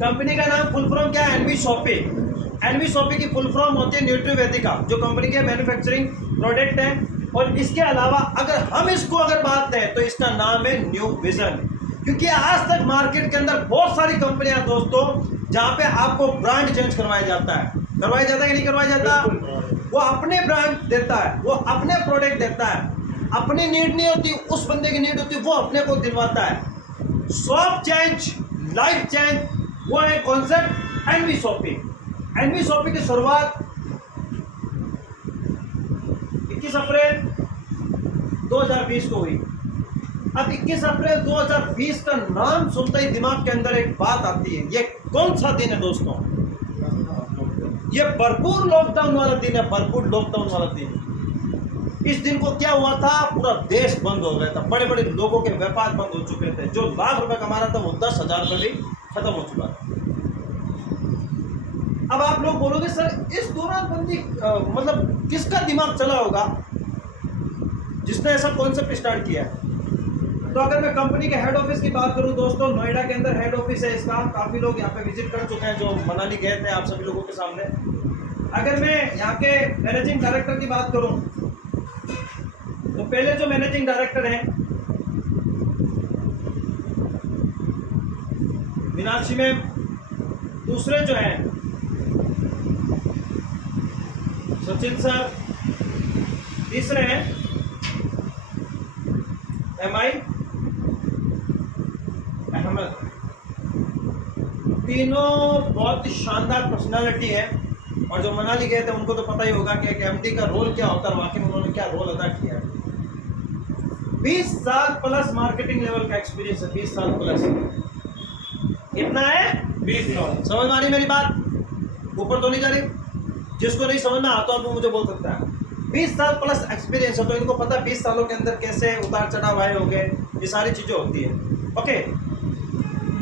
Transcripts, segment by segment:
Company का नाम full form क्या है? एनवी शॉपी। एनवी शॉपी की फुल फॉर्म होती है न्यूट्रीवेदिका, जो कंपनी के मैन्युफैक्चरिंग प्रोडक्ट है। और इसके अलावा अगर हम इसको अगर बात दें तो इसका नाम है न्यू विजन, क्योंकि आज तक मार्केट के अंदर बहुत सारी कंपनियां दोस्तों जहां पे आपको ब्रांड चेंज करवाया जाता है कि नहीं करवाया जाता? वो अपने ब्रांड देता है, वो अपने प्रोडक्ट देता है, अपनी नीड नहीं होती, उस बंदे की नीड होती है, वो अपने को दिलवाता है। शॉप चेंज, लाइफ चेंज, वो है कॉन्सेप्ट एनवी शॉपी। एनवी शॉपी की शुरुआत 21 अप्रैल 2020 को हुई। अब 21 अप्रैल 2020 का नाम सुनते ही दिमाग के अंदर एक बात आती है, ये कौन सा दिन है दोस्तों? ये भरपूर लॉकडाउन वाला दिन है, भरपूर लॉकडाउन वाला दिन। इस दिन को क्या हुआ था? पूरा देश बंद हो गया था, बड़े बड़े लोगों के व्यापार बंद हो चुके थे। जो लाख रुपए कमा रहा था वो 10,000 रुपए भी खत्म हो चुका था। अब आप लोग बोलोगे सर इस दौरान बंदी मतलब किसका दिमाग चला होगा जिसने ऐसा कॉन्सेप्ट स्टार्ट किया है? तो अगर मैं कंपनी के हेड ऑफिस की बात करूं दोस्तों, नोएडा के अंदर हेड ऑफिस है इसका। काफी लोग यहाँ पे विजिट कर चुके हैं जो मनाली गए थे आप सभी लोगों के सामने। अगर मैं यहाँ के मैनेजिंग डायरेक्टर की बात करूं तो पहले जो मैनेजिंग डायरेक्टर हैं मीनाक्षी मैम, दूसरे जो हैं सचिन सर, तीसरे हैं MI अहमद। तीनों बहुत ही शानदार पर्सनालिटी है और जो मनाली गए थे उनको तो पता ही होगा कि एक MD का रोल क्या होता है, वाकई में उन्होंने क्या रोल अदा किया है। 20 साल प्लस मार्केटिंग लेवल का एक्सपीरियंस है, 20 साल प्लस। कितना है? 20 साल। समझ में आ रही मेरी बात? ऊपर तो नहीं जा रही? जिसको नहीं समझना आता तो मुझे बोल सकता है। 20 साल प्लस एक्सपीरियंस है, तो इनको पता है 20 सालों के अंदर कैसे उतार चढ़ाव आए होंगे, ये सारी चीजें होती है। ओके,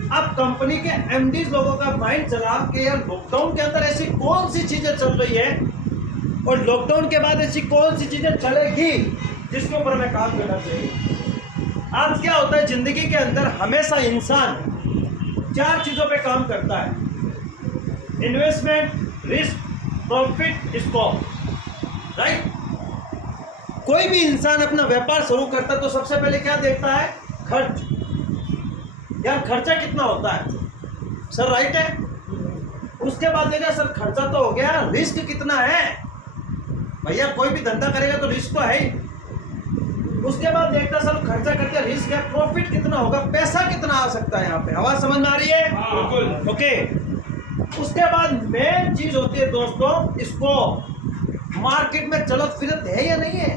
अब कंपनी के MDs लोगों का माइंड चला कि यार लॉकडाउन के अंदर ऐसी कौन सी चीजें चल रही है और लॉकडाउन के बाद ऐसी कौन सी चीजें चलेगी जिसके ऊपर हमें काम करना चाहिए। आज क्या होता है जिंदगी के अंदर, हमेशा इंसान 4 चीजों पे काम करता है: investment, risk, profit, scope. Right? कोई भी इंसान अपना व्यापार शुरू करता है तो सबसे पहले क्या देखता है? खर्च। यार खर्चा कितना होता है सर? राइट है। उसके बाद देखा सर खर्चा तो हो गया, रिस्क कितना है? भैया कोई भी धंधा करेगा तो रिस्क तो है ही। उसके बाद देखता सर खर्चा करके रिस्क है, प्रॉफिट कितना होगा, पैसा कितना आ सकता है यहाँ पे। आवाज समझ में आ रही है? बिल्कुल। ओके, उसके बाद मेन चीज होती है दोस्तों इसको, मार्केट में चलत फिरत है या नहीं है।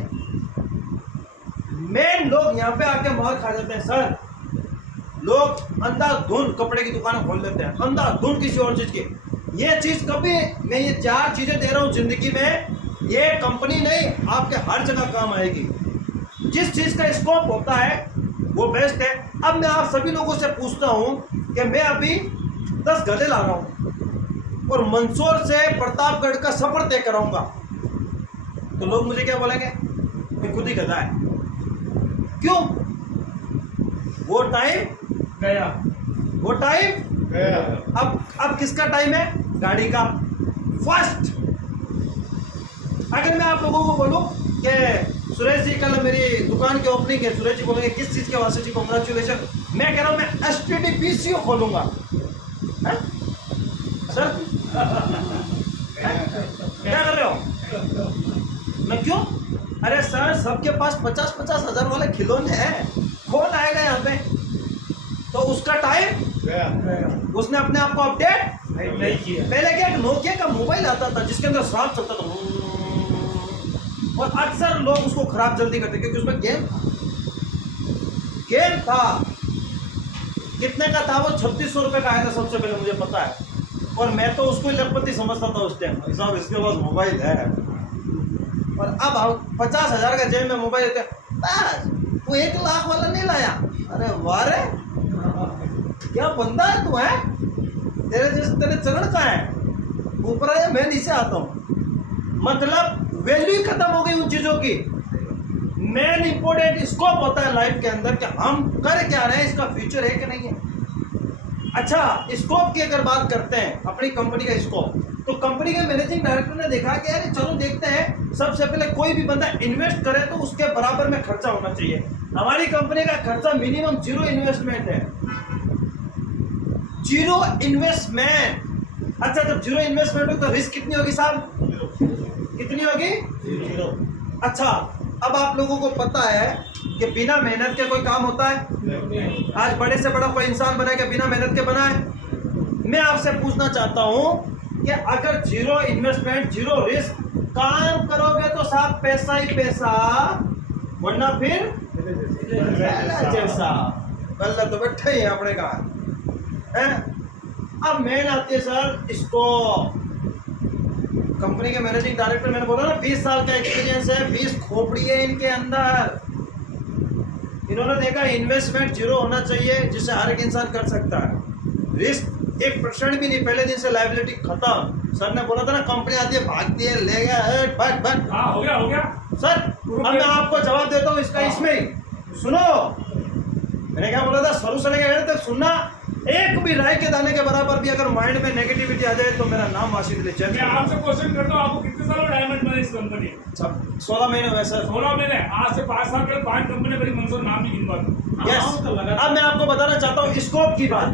मेन लोग यहाँ पे आके मार खा जाते हैं सर। लोग अंधाधुंध कपड़े की दुकान खोल लेते हैं, अंधाधुंध किसी और चीज की। ये चीज कभी, मैं ये 4 चीजें दे रहा हूँ जिंदगी में, ये कंपनी नहीं आपके हर जगह काम आएगी। जिस चीज का स्कोप होता है वो बेस्ट है। अब मैं आप सभी लोगों से पूछता हूं कि मैं अभी 10 गधे ला रहा हूं और मंदसौर से प्रतापगढ़ का सफर तय कराऊंगा, तो लोग मुझे क्या बोलेंगे? ये खुद ही गधा है। क्यों? वो टाइम गया, वो टाइम गया। अब किसका टाइम है? गाड़ी का। फर्स्ट, अगर मैं आप लोगों को बोलूं कि सुरेश जी कल मेरी दुकान की ओपनिंग है, सुरेश जी बोलेंगे किस चीज के वास्ते जी? कांग्रेचुलेशन। मैं कह रहा हूं मैं STD PCO खोलूंगा। सर क्या कर रहे हो? मैं क्यों? अरे सर सबके पास 50-50 हजार वाले खिलौने हैं, कौन आएगा यहाँ पे? तो उसका टाइम गया। उसने अपने आप को अपडेट नहीं किया। पहले क्या नोकिया का मोबाइल आता था जिसके अंदर सांप चलता था, और अक्सर लोग उसको खराब जल्दी करते क्योंकि उसमें गेम था। कितने का था वो? 3600 रुपए का आया था सबसे पहले, मुझे पता है। और मैं तो उसको लखपति समझता था उस टाइम, साहब इसके पास मोबाइल है। और अब हम 50,000 का जेब में मोबाइल लेते बस, वो 1 लाख वाला नहीं लाया। अरे वाह रे, क्या बंदा है तू है? तेरे चरण का है, ऊपर आया मैं नीचे आता हूँ। मतलब वैल्यू खत्म हो गई उन चीजों की। मेन इंपोर्टेंट स्कोप होता है लाइफ के अंदर कि हम कर क्या रहे हैं, इसका फ्यूचर है कि नहीं है। अच्छा, स्कोप की अगर बात करते हैं, अपनी कंपनी का स्कोप, तो कंपनी के मैनेजिंग डायरेक्टर ने देखा कि यार चलो देखते हैं, सबसे पहले कोई भी बंदा इन्वेस्ट करे तो उसके बराबर में खर्चा होना चाहिए। हमारी कंपनी का खर्चा मिनिमम 0 इन्वेस्टमेंट है, 0 इन्वेस्टमेंट। अच्छा, जब 0 इन्वेस्टमेंट हो तो रिस्क कितनी होगी साहब? कितनी होगी? 0। अच्छा, अब आप लोगों को पता है कि बिना मेहनत के कोई काम होता है? आज बड़े से बड़ा कोई इंसान बना के बिना मेहनत के बना है? मैं आपसे पूछना चाहता हूं कि अगर 0 इन्वेस्टमेंट 0 रिस्क काम करोगे तो साहब पैसा ही पैसा, वरना फिर पहला जैसा। गलत तो बैठे ही अपने का है। अब मेन आती है सर इसको, कंपनी के मैनेजिंग डायरेक्टर, मैंने बोला ना 20 साल का एक्सपीरियंस है, 20 खोपड़ी है इनके अंदर। इन्होंने देखा इन्वेस्टमेंट 0 होना चाहिए जिसे हर एक इंसान कर सकता है, रिस्क 1% भी नहीं, पहले दिन से लायबिलिटी खत्म। सर ने बोला था ना कंपनी आती है भागती है, ले गया फट फट। हाँ, हो गया सर अब मैं आपको जवाब देता हूँ इसका, इसमें ही सुनो। मैंने क्या बोला था, शुरू से लेकर तक सुनना, एक भी राय के दाने के बराबर भी अगर माइंड में नेगेटिविटी आ जाए तो मेरा नाम वासिद अली चेंज। मैं आपसे क्वेश्चन करता हूँ, आपको कितने साल डायमंड बने इस कंपनी? 16 महीने हुए सर। 16 महीने। आज से 5 साल पहले 5 कंपनी मेरी मंसूर नाम ही गिनवा दो। यस, अब मैं आपको बताना चाहता हूँ स्कोप की बात।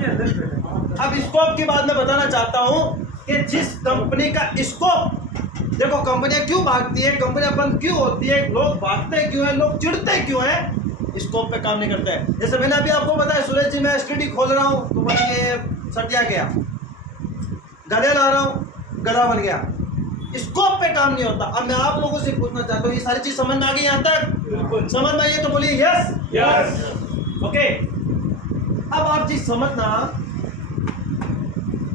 अब स्कोप की बात मैं बताना चाहता हूँ कि जिस कंपनी का स्कोप, देखो कंपनियां क्यों भागती है, कंपनियां बंद क्यों होती है, लोग भागते क्यों है, लोग चिढ़ते क्यों है, स्कोप पे काम नहीं करते हैं। जैसे मैंने अभी आपको बताया सुरेश जी, मैं एसटीडी खोल रहा हूँ तो बोलेंगे सटिया गया, गधे ला रहा हूँ गधा बन गया, स्कोप पे काम नहीं होता। अब मैं आप लोगों से पूछना चाहता हूँ, ये सारी चीज समझ में आ गई यहाँ तक? समझ में आई है तो बोलिए यस यस। ओके। अब आप चीज समझना,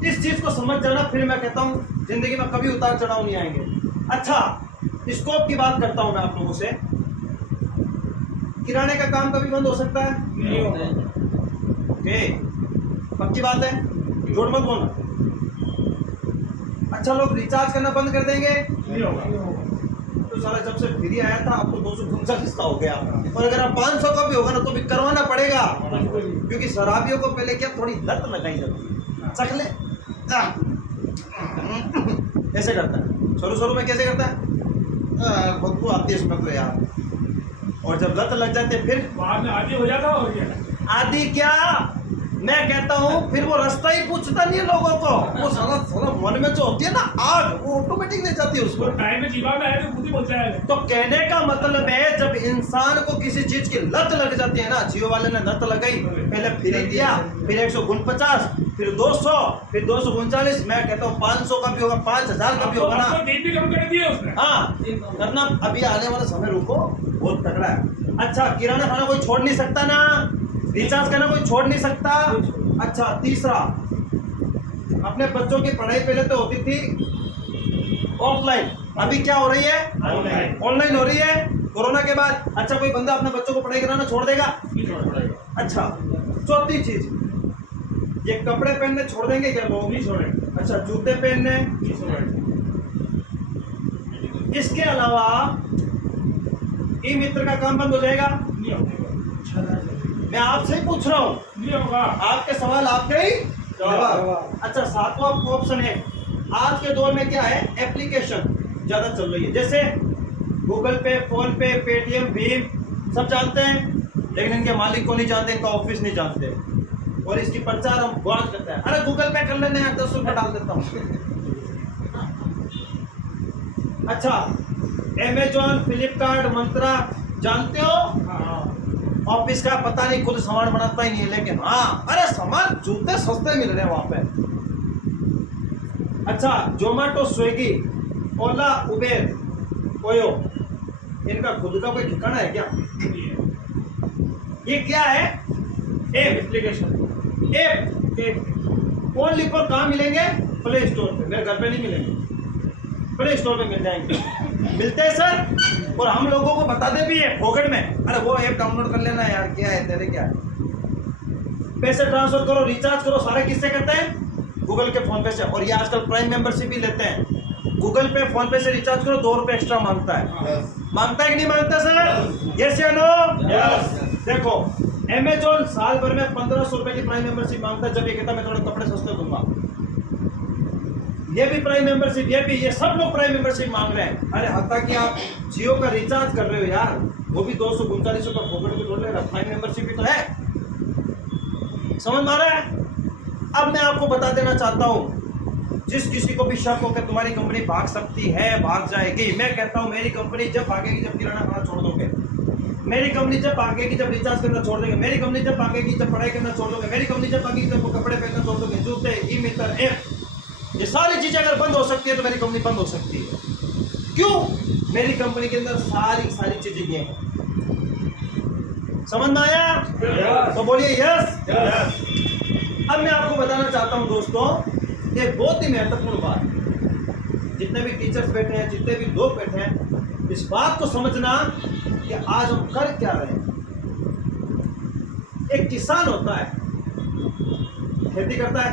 इस चीज को समझ जाना, फिर मैं कहता हूँ जिंदगी में कभी उतार चढ़ाव नहीं आएंगे। अच्छा, स्कोप की बात करता हूं मैं आप लोगों से। किराने का काम कभी बंद हो सकता है? नहीं होगा। ओके, पक्की बात है, झूठ मत बोलना। अच्छा, लोग रिचार्ज करना बंद कर देंगे? नहीं होगा। तो साला जब से फ्री आया था आपको 259 का हो गया, और अगर आप 500 का भी होगा ना तो भी करवाना पड़ेगा, क्योंकि शराबियों को पहले क्या थोड़ी लत लगाई जाती है, चख ले ऐसे करता है, शुरू में कैसे करता है, बदबू आती है इसमें तो यार, और जब लत लग जाती है फिर बाद में आदि हो जाता हो गया। आदि क्या, मैं कहता हूँ फिर वो रास्ता ही पूछता नहीं है लोगों को, वो साला मन में जो होती है ना आग, वो ऑटोमेटिक ले जाती है उसको। टाइम में जीवा में है तो खुद ही बोल जाएगा। तो कहने का मतलब है जब इंसान को किसी चीज की लत लग जाती है ना, जियो वाले ने लत लगाई, पहले फ्री दिया, फिर 149, फिर 200, फिर 239, मैं कहता हूँ 500 का भी होगा, 5000 का भी होगा ना। डेट भी कम कर दिया उसने। हाँ करना, अभी आने वाला समय रुको, बहुत तगड़ा है। अच्छा, किराना खाना कोई छोड़ नहीं सकता ना, रिचार्ज करना कोई छोड़ नहीं सकता। अच्छा, तीसरा, अपने बच्चों की पढ़ाई पहले तो होती थी ऑफलाइन, अभी क्या हो रही है? ऑनलाइन हो रही है कोरोना के बाद। अच्छा, कोई बंदा अपने बच्चों को पढ़ाई कराना छोड़ देगा? नहीं छोड़ पड़ेगा। अच्छा, चौथी चीज, ये कपड़े पहनने छोड़ देंगे क्या लोग? नहीं छोड़ेगा। अच्छा, जूते पहनने? नहीं छोड़ेगा। इसके अलावा ई मित्र का काम बंद हो जाएगा? नहीं होगा। मैं आपसे ही पूछ रहा हूँ, नहीं होगा। आपके सवाल आपके ही जवाब। अच्छा, सातवां ऑप्शन है, आज के दौर में क्या है, एप्लीकेशन ज्यादा चल रही है, जैसे गूगल पे, फोन पे, पेटीएम, भीम, सब जानते हैं, लेकिन इनके मालिक को नहीं जानते, इनका ऑफिस नहीं जानते, और इसकी प्रचार हम बहुत करते हैं। अरे गूगल पे कर लेने यार, 10 रुपये डाल देता हूँ। अच्छा, अमेजॉन, फ्लिपकार्ट, मंत्रा जानते हो? हाँ। ऑफिस का पता नहीं, खुद सामान बनाता ही नहीं है, लेकिन हाँ, अरे सामान जूते सस्ते मिल रहे हैं वहां पे। अच्छा, जोमेटो, स्विगी, ओला, उबेर, ओयो, इनका खुद का कोई ठिकाना है क्या? ये क्या है? App, application. ऐप ओनली पर कहाँ मिलेंगे? प्ले स्टोर पे, मेरे घर पे नहीं मिलेंगे, प्ले स्टोर पे मिल जाएंगे। मिलते हैं सर, और हम लोगों को बताते भी है पॉकेट में, अरे वो ऐप डाउनलोड कर लेना यार, क्या है तेरे, क्या है, पैसे ट्रांसफर करो, रिचार्ज करो, सारे किससे करते हैं? गूगल के फोन पे से। और ये आजकल प्राइम मेंबरशिप भी लेते हैं, गूगल पे फोन पे से रिचार्ज करो, 2 रुपए एक्स्ट्रा मांगता है। मांगता है कि नहीं मांगता सर? यस या नो? यस। देखो, अमेजोन साल भर में 1500 रुपए की प्राइम मेंबरशिप मांगता है, जब ये कहता मैं थोड़े कपड़े सस्ते दूंगा। ये भी प्राइम मेंबरशिप, ये सब लोग प्राइम मेंबरशिप मांग रहे हैं। अरे हत्ता कि आप जियो का रिचार्ज कर रहे हो यार, वो भी 239 रुपए फोकट में जोड़ ले रहा, प्राइम मेंबरशिप भी तो है। समझ में आ रहा है? अब मैं आपको बता देना चाहता हूं, जिस किसी को भी शक हो कि तुम्हारी कंपनी भाग सकती है, भाग जाएगी, मैं कहता हूं मेरी कंपनी जब भागेगी जब किराना खाना छोड़ दोगे, मेरी कंपनी जब भागेगी जब रिचार्ज करना छोड़ देंगे, मेरी कंपनी जब भागेगी जब पढ़ाई करना छोड़ दोगे, मेरी कंपनी जब भागेगी जब कपड़े पहनना छोड़ दोगे, जूते, ई-मित्र, ऐप, ये सारी चीजें अगर बंद हो सकती है तो मेरी कंपनी बंद हो सकती है। क्यों? मेरी कंपनी के अंदर सारी चीजें ये हैं। समझ में आया? तो बोलिए यस। अब मैं आपको बताना चाहता हूं दोस्तों, ये बहुत ही महत्वपूर्ण बात, जितने भी टीचर्स बैठे हैं, जितने भी लोग बैठे हैं, इस बात को समझना कि आज हम कर क्या रहे हैं। एक किसान होता है, खेती करता है,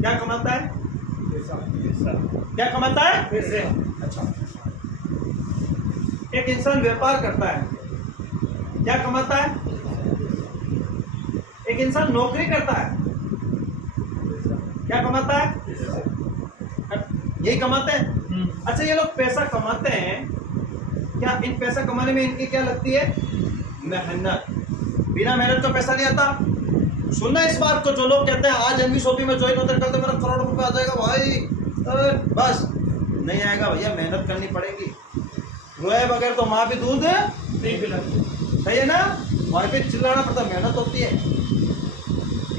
क्या कमाता है? क्या कमाता है? अच्छा। एक इंसान व्यापार करता है, क्या कमाता है? एक इंसान नौकरी करता है, क्या कमाता है? यही कमाते हैं। अच्छा, ये लोग पैसा कमाते हैं, क्या इन पैसा कमाने में इनकी क्या लगती है? मेहनत। बिना मेहनत का पैसा नहीं आता। सुनना इस बात को, जो लोग कहते हैं आज एनवी शॉपी में ज्वाइन होते कल तो मेरा करोड़ रुपए आ जाएगा भाई, बस नहीं आएगा भैया, मेहनत करनी पड़ेगी। रोए बगैर तो माँ भी दूध नहीं पिलाती, सही है ना? वहां पे चिल्लाना पड़ता, मेहनत होती है।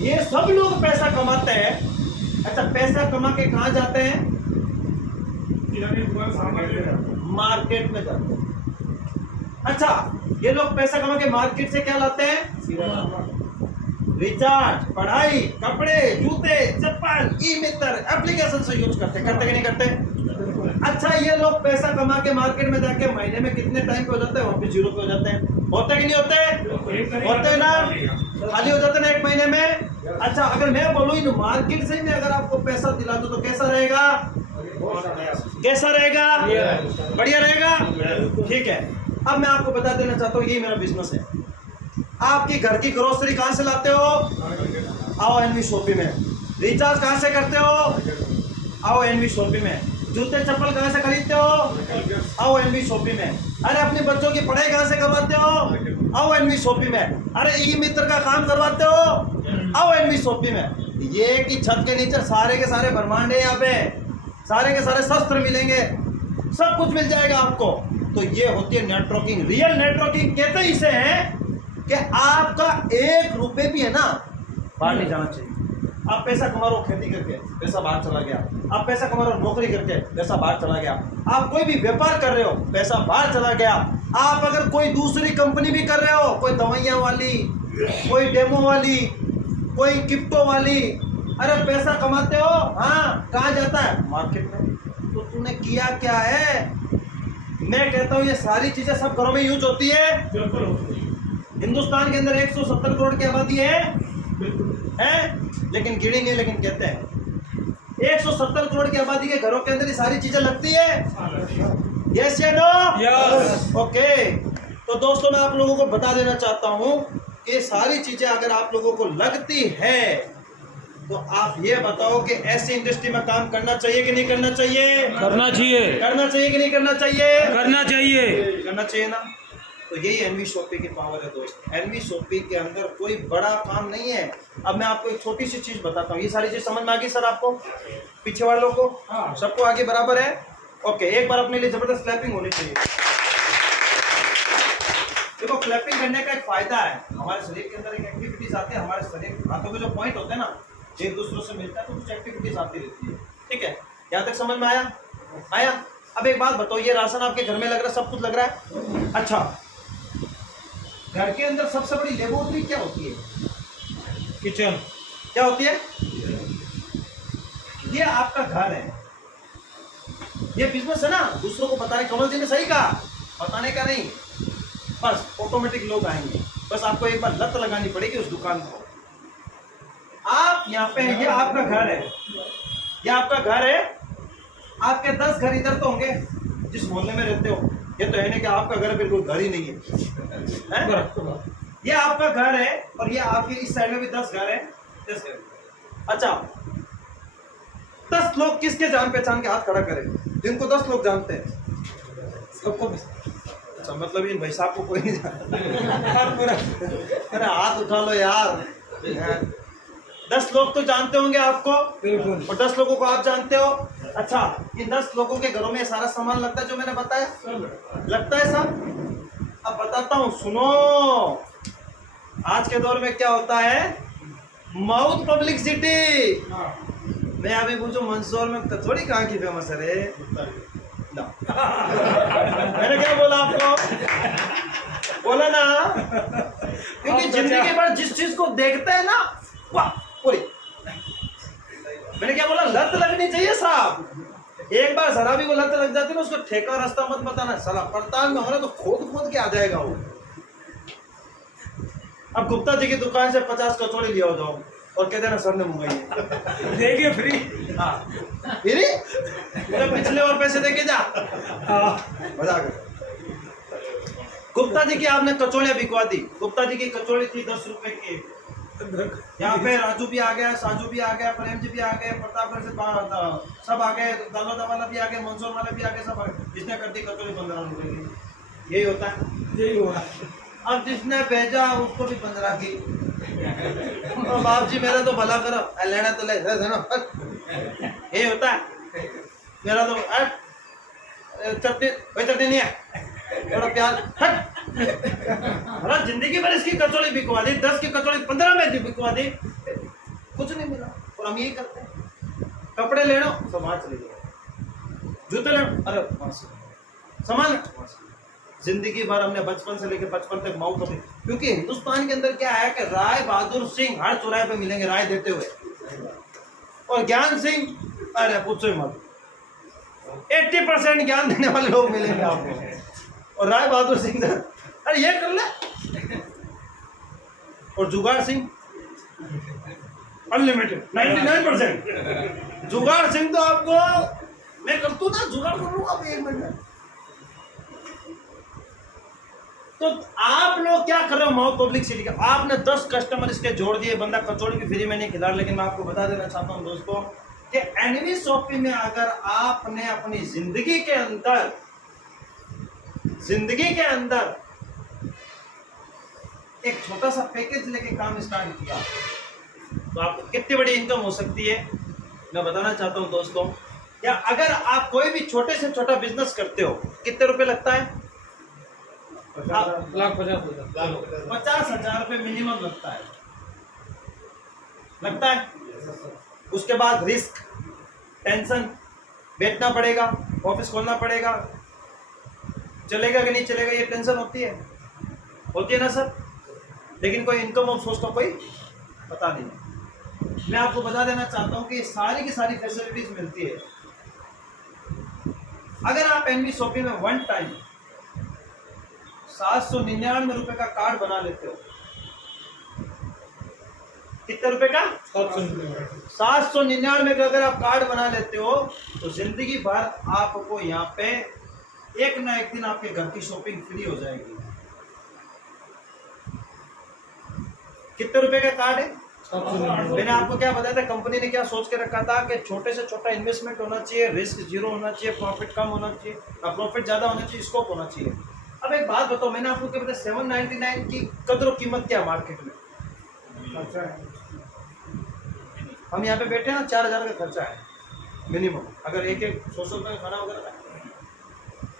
ये सब लोग पैसा कमाते हैं। अच्छा, पैसा कमा के कहाँ जाते हैं? मार्केट में जाते हैं। अच्छा, ये लोग पैसा कमा के मार्केट से क्या लाते हैं? रिचार्ज, पढ़ाई, कपड़े, जूते, चप्पल, ई-मित्र, एप्लीकेशन से यूज करते कि नहीं करते? अच्छा, ये लोग पैसा कमा के मार्केट में जाके महीने में कितने टाइम पे हो जाते हैं? वहां पे 0 पे हो जाते हैं। होते कि नहीं होते? होते हैं ना? खाली हो जाते हैं ना एक महीने में। अच्छा, अगर मैं बोलूं इन मार्केट से मैं अगर आपको पैसा दिला दूं तो कैसा रहेगा? कैसा रहेगा? बढ़िया रहेगा। ठीक है, अब मैं आपको बता देना चाहता हूँ, यही मेरा बिजनेस है। आपकी घर की ग्रोसरी कहां से लाते हो? आओ एनवी शॉपी में। रिचार्ज कहां से करते हो? आओ एनवी शॉपी में। जूते चप्पल कहां से खरीदते हो? आओ एनवी शॉपी में। अरे अपने बच्चों की पढ़ाई कहां से करवाते हो? आओ एनवी शॉपी में। अरे ई मित्र का काम करवाते हो? आओ एनवी शॉपी में। ये कि छत के नीचे सारे के सारे ब्रह्मांड है, यहाँ पे सारे के सारे शस्त्र मिलेंगे, सब कुछ मिल जाएगा आपको। तो ये होती है नेटवर्किंग। रियल नेटवर्किंग कहते ही इसे हैं कि आपका 1 रुपए भी है ना बाहर नहीं जाना चाहिए। आप पैसा कमा रहे हो खेती करके, पैसा बाहर चला गया। आप पैसा कमा रहे हो नौकरी करके, पैसा बाहर चला गया। आप कोई भी व्यापार कर रहे हो, पैसा बाहर चला गया। आप अगर कोई दूसरी कंपनी भी कर रहे हो, कोई दवाइयां वाली, कोई डेमो वाली, कोई क्रिप्टो वाली, अरे पैसा कमाते हो, हाँ, कहाँ जाता है? मार्केट में। तो तूने किया क्या है? मैं कहता हूँ ये सारी चीजें सब घरों में यूज होती है। हिंदुस्तान के अंदर 170 करोड़ की आबादी है, लेकिन गिनेंगे, लेकिन कहते हैं 170 करोड़ की आबादी के घरों के अंदर ये सारी चीजें लगती है। यस या नो? यस। ओके, तो दोस्तों मैं आप लोगों को बता देना चाहता हूं कि ये सारी चीजें अगर आप लोगों को लगती है तो आप ये बताओ कि ऐसी इंडस्ट्री में काम करना चाहिए कि नहीं करना चाहिए? करना चाहिए। करना चाहिए कि नहीं करना चाहिए? करना चाहिए। करना चाहिए ना। तो यही एनवी शॉपी की पावर है दोस्त। एनवी शॉपी के अंदर कोई बड़ा काम नहीं है। अब मैं आपको एक छोटी सी चीज बताता हूँ। ये सारी चीज समझ में आ गई सर आपको? पीछे वालों को सबको आगे बराबर है? ओके, एक बार अपने लिए जबरदस्त क्लैपिंग होनी चाहिए। देखो, क्लैपिंग करने का एक फायदा है, हमारे शरीर के अंदर एक एक्टिविटीज आती है, हमारे शरीर हाथों के जो पॉइंट होते हैं ना, एक दूसरों से मिलता है तो कुछ एक्टिविटीज आती रहती है। ठीक है, यहाँ तक समझ में आया? आया? अब एक बात बताओ, ये राशन आपके घर में लग रहा है, सब कुछ लग रहा है। अच्छा, घर के अंदर सबसे बड़ी लेबोरेटरी क्या होती है? किचन। क्या होती है? ये आपका घर है, ये बिजनेस है ना, दूसरों को बताने। कमल जी ने सही कहा, बताने का नहीं, बस ऑटोमेटिक लोग आएंगे। बस आपको एक बार लत लगानी पड़ेगी उस दुकान को। आप यहाँ पे हैं, ये आपका घर है, ये आपका घर है। आपके 10 घर इधर तो होंगे जिस मोहल्ले में रहते हो। ये तो है नहीं कि आपका घर बिल्कुल घर ही नहीं है? ये आपका घर है और ये आपके इस साइड में भी 10 घर है। जैसे अच्छा 10 लोग किसके जान पहचान के हाथ खड़ा करें जिनको 10 लोग जानते हैं? सबको अच्छा मतलब इन भाई साहब को कोई नहीं जानता। अरे हाथ उठा लो यार। 10 लोग तो जानते होंगे आपको बिल्कुल। और 10 लोगों को आप जानते हो। अच्छा इन 10 लोगों के घरों में सारा सामान लगता है जो मैंने बताया, लगता है सब। अब बताता हूँ सुनो, आज के दौर में क्या होता है, माउथ पब्लिसिटी। मैं अभी पूछूं मंदसौर में कचौड़ी कहाँ की फेमस है रे? ना। मैंने क्या बोला आपको? बोला ना, क्योंकि जिंदगी भर जिस चीज को देखते हैं ना वाह पूरी। मैंने क्या बोला? लत लगनी चाहिए साहब। एक बार शराबी को लत लग जाती है ना, उसको ठेका रास्ता मत बताना, साला पड़ताल में हो रहा तो खोद के आ जाएगा वो। अब गुप्ता जी की दुकान से 50 कचौड़ी लिया हो जाओ और कहते ना सर ने मंगाई है, देंगे फ्री। हाँ फ्री, पिछले और पैसे देके जा। मजाक है। गुप्ता जी की आपने कचौड़ियां बिकवा दी। गुप्ता जी की कचौड़ी थी 10 रुपए की। यहाँ पे राजू भी आ गया, साजू भी आ गया, प्रेम जी भी आ गए, प्रतापगढ़ से सब आ गए, दालोदा वाला भी आ गए, मंदसौर वाला भी आ गए, सब आ गए। जिसने कर दी कचौड़ी 15 रुपए की, यही होता है, यही हुआ। अब जिसने भेजा उसको भी 15 की। और बाप जी मेरा तो भला करो, लेना तो ले ना, यही होता है। मेरा तो चटनी, कोई चटनी नहीं है, थोड़ा प्याज हट। अरे जिंदगी भर इसकी कचौड़ी बिकवा दी, 10 की कचौड़ी 15 में बिकवा दी, कुछ नहीं मिला। और हम यही करते हैं। कपड़े ले लो तो वहां चले जाओ, जूते ले लो, अरे सामान जिंदगी भर हमने बचपन से लेकर 55 तक माउथ पब्लिक, क्योंकि हिंदुस्तान के अंदर क्या है कि राय बहादुर सिंह हर चौराहे पे मिलेंगे राय देते हुए, और ज्ञान सिंह अरे पूछो ही मत, 80% ज्ञान देने वाले लोग मिलेंगे आपको। और राय बहादुर सिंह अरे ये कर ले, और जुगाड़ सिंह अनलिमिटेड 99%। जुगाड़ सिंह तो आपको मैं कर दूं ना, जुगाड़ कर लूंगा 1 मिनट में। तो आप लोग क्या कर रहे हो माउथ पब्लिसिटी का? आपने 10 कस्टमर इसके जोड़ दिए, बंदा कचौड़ी भी फ्री में नहीं खिला। लेकिन मैं आपको बता देना चाहता हूं दोस्तों कि एनवी शॉपी में अगर आपने अपनी जिंदगी के अंदर एक छोटा सा पैकेज लेके काम स्टार्ट किया तो आपको कितनी बड़ी इनकम हो सकती है मैं बताना चाहता हूं दोस्तों। या अगर आप कोई भी छोटे से छोटा बिजनेस करते हो, कितने रुपए लगता है? 50,000 रुपए मिनिमम लगता है। उसके बाद रिस्क, टेंशन, बैठना पड़ेगा, ऑफिस खोलना पड़ेगा, चलेगा कि नहीं चलेगा ये टेंशन होती है ना सर। लेकिन कोई इनकम ऑफ सोर्स का कोई पता नहीं। मैं आपको बता देना चाहता हूं कि सारी की सारी फैसिलिटीज मिलती है। अगर आप एनवी शॉपी में वन टाइम 799 रुपए का कार्ड बना लेते हो, कितने रुपए का? 799 का अगर आप कार्ड बना लेते हो तो जिंदगी भर आपको यहाँ पे एक ना एक दिन आपके घर की शॉपिंग फ्री हो जाएगी। कितने रुपए का कार्ड है? मैंने आपको क्या बताया था, कंपनी ने क्या सोच के रखा था कि छोटे से छोटा इन्वेस्टमेंट होना चाहिए, रिस्क जीरो होना चाहिए, प्रॉफिट कम होना चाहिए, प्रॉफिट ज्यादा होना चाहिए, स्कोप होना चाहिए। अब एक बात बताओ, मैंने आपको क्या बताया, 799 की कदर कीमत क्या मार्केट में? हम यहाँ पे बैठे हैं ना, 4,000 का खर्चा है मिनिमम। अगर एक 100 रुपये का खाना वगैरह,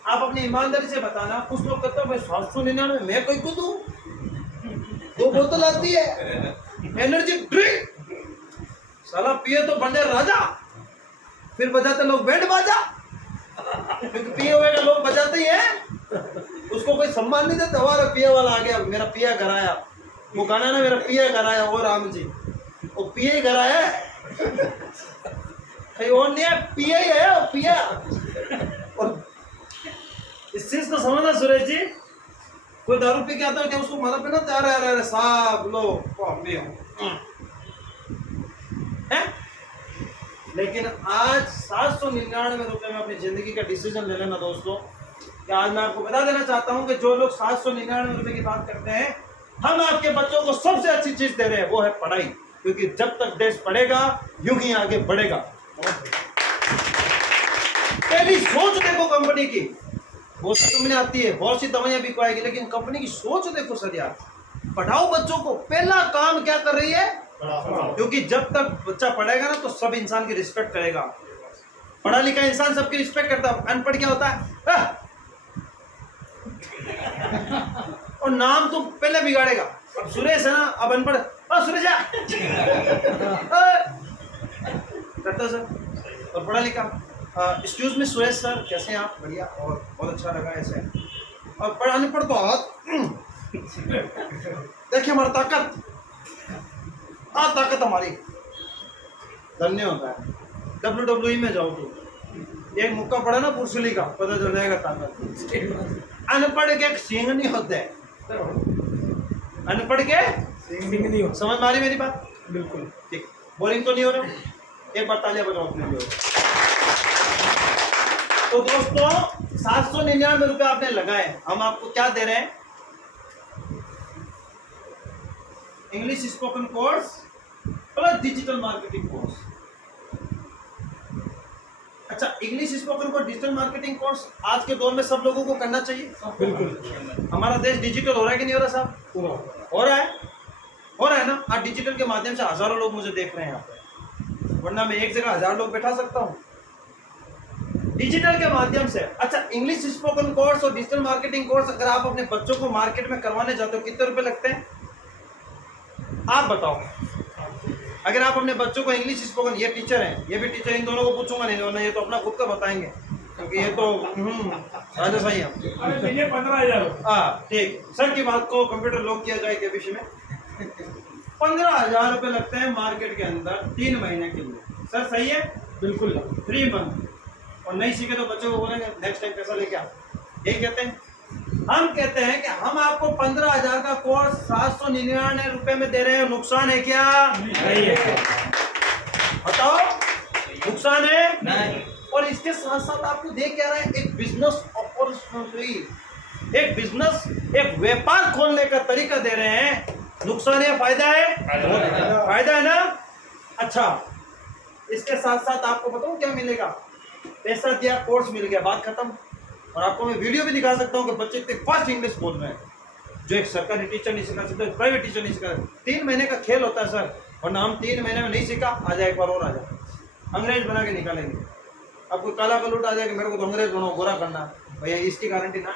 आप अपनी ईमानदारी से बताना। कुछ लोग कहते हैं भाई 799 मैं कोई को दूं, 2 बोतल आती है एनर्जी ड्रिंक, साला पिए तो बंदे राजा, फिर बजाते लोग बैंड बाजा, क्योंकि पिए हुए का लोग बजाते ही है, उसको कोई सम्मान नहीं देता। हमारा पिया वाला आ गया, मेरा पिया घर आया, वो गाना ना मेरा पिया घर आया, वो राम जी वो पिए घर आया कहीं और नहीं है, पिया ही है वो पिया। और इस चीज को समझना सुरेश जी, कोई दारू पी के आता है क्या उसको मारा पीना तैयार है? अरे साहब लो पियो है। लेकिन आज 799 रुपए में अपनी जिंदगी का डिसीजन ले लेना दोस्तों। कि आज मैं आपको बता देना चाहता हूं कि जो लोग 799 रुपए की बात करते हैं हम आपके बच्चों को सबसे अच्छी चीज दे रहे हैं, वो है पढ़ाई, क्योंकि जब तक देश पढ़ेगा यूं ही आगे बढ़ेगा। पहली सोच देखो कंपनी की, बहुत सी कंपनी आती है, बहुत सी दवाइयां बिकवाएगी, लेकिन कंपनी की सोच देखो सर यार, पढ़ाओ बच्चों को। पहला काम क्या कर रही है, क्योंकि जब तक बच्चा पढ़ेगा ना तो सब इंसान की रिस्पेक्ट करेगा। पढ़ा लिखा इंसान सबकी रिस्पेक्ट करता है, अनपढ़ क्या होता है और नाम तो पहले बिगाड़ेगा। अब सुरेश है ना, अब अनपढ़, सुरेश करता सर, और पढ़ा लिखा एक्सक्यूज मी सुरेश सर, कैसे हैं आप? बढ़िया, और बहुत अच्छा लगा ऐसे। और पढ़ा अनपढ़ तो हाथ देखिए हमारी ताकत, ताकत हमारी धन्य होता है। WWE में जाओ तो एक मुक्का पड़ा ना पुरसली का, पता चल जाएगा ताकत। अनपढ़ के सींग नहीं होते, अनपढ़ के सींग नहीं होते। समझ मारी मेरी बात? बिल्कुल ठीक। बोरिंग तो नहीं हो रहा? एक बार तालियां बजाओ अपने लिए। तो दोस्तों 799 रुपए आपने लगाए, हम आपको क्या दे रहे हैं? English spoken course plus digital marketing course. अच्छा, English spoken course, digital marketing course आज के दौर में सब लोगों को करना चाहिए। बिल्कुल। हमारा देश डिजिटल हो रहा है कि नहीं हो रहा साहब? हो रहा है, हो रहा है ना। आज डिजिटल के माध्यम से हजारों लोग मुझे देख रहे हैं यहाँ पे, वरना मैं एक जगह 1000 लोग बैठा सकता हूँ डिजिटल के माध्यम से। अच्छा, इंग्लिश स्पोकन कोर्स और डिजिटल मार्केटिंग कोर्स अगर आप अपने बच्चों को मार्केट में करवाने जाते हो, कितने रुपए लगते हैं आप बताओ? अगर आप अपने बच्चों को इंग्लिश स्पोकन, ये टीचर हैं, ये भी टीचर, इन दोनों को पूछूंगा नहीं, वरना ये तो अपना खुद का बताएंगे, क्योंकि ये तो राजा सही है। 15,000। हाँ ठीक, सर की बात को कंप्यूटर लॉक किया जाए के विषय में 15,000 रुपए लगते हैं मार्केट के अंदर 3 महीने के लिए। सर सही है? बिल्कुल, 3 मंथ। और नहीं सीखे तो बच्चों को बोलेंगे नेक्स्ट टाइम पैसा लेके आ, यही कहते हैं। हम कहते हैं कि हम आपको 15,000 का कोर्स 799 रुपए में दे रहे हैं, नुकसान है क्या? नहीं है। बताओ, नुकसान है? नहीं। और इसके साथ साथ आपको दे क्या रहे हैं? एक बिजनेस अपॉर्चुनिटी, एक बिजनेस, एक व्यापार खोलने का तरीका दे रहे हैं। नुकसान है फायदा है? फायदा है ना। अच्छा, इसके साथ साथ आपको बताऊं क्या मिलेगा? पैसा दिया, कोर्स मिल गया, बात खत्म। और आपको मैं वीडियो भी दिखा सकता हूँ कि बच्चे इतने फास्ट इंग्लिश बोल रहे हैं, जो एक सरकारी टीचर नहीं सिखा सकते, प्राइवेट टीचर नहीं सिखा सकते। 3 महीने का खेल होता है सर, और ना हम 3 महीने में नहीं सीखा, आ जाए एक बार और आ जाए, अंग्रेज बना के निकालेंगे। अब कोई काला बलूट आ जाएगा, मेरे को तो अंग्रेज बनाओ, गोरा करना, भैया इसकी गारंटी ना।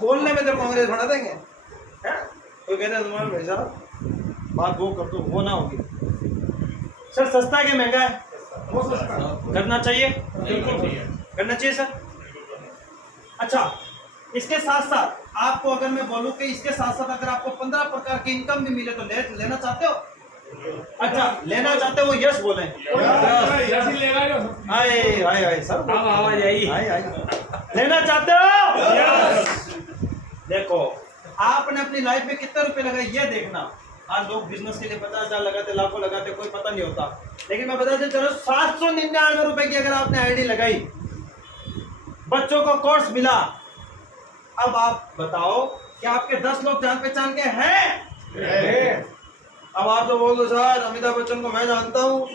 बोलने में तेरे को अंग्रेज बना देंगे, कोई कहते हैं तुम्हारे भाई साहब बात वो कर दो, वो ना होगी। सर सस्ता है कि महंगा है? वो सस्ता। करना चाहिए? बिल्कुल करना चाहिए सर। अच्छा, इसके साथ साथ आपको अगर मैं बोलूं कि इसके साथ साथ अगर आपको 15 प्रकार की इनकम भी मिले तो लेना चाहते हो? अच्छा, लेना चाहते हो? यस बोले। हाय हाय हाय सर, आवाज आई। हाय हाय, लेना चाहते हो? यस। देखो, आपने अपनी लाइफ में कितने रुपए लगाए ये देखना। आज लोग बिजनेस के लिए 50,000 लगाते, लाखों लगाते, कोई पता नहीं होता। लेकिन मैं बता दें, चलो 799 रुपए की अगर आपने आईडी लगाई, बच्चों को कोर्स मिला, अब आप बताओ कि आपके 10 लोग जान पहचान के हैं? अब आप तो बोल दो सर अमिताभ बच्चन को मैं जानता हूँ,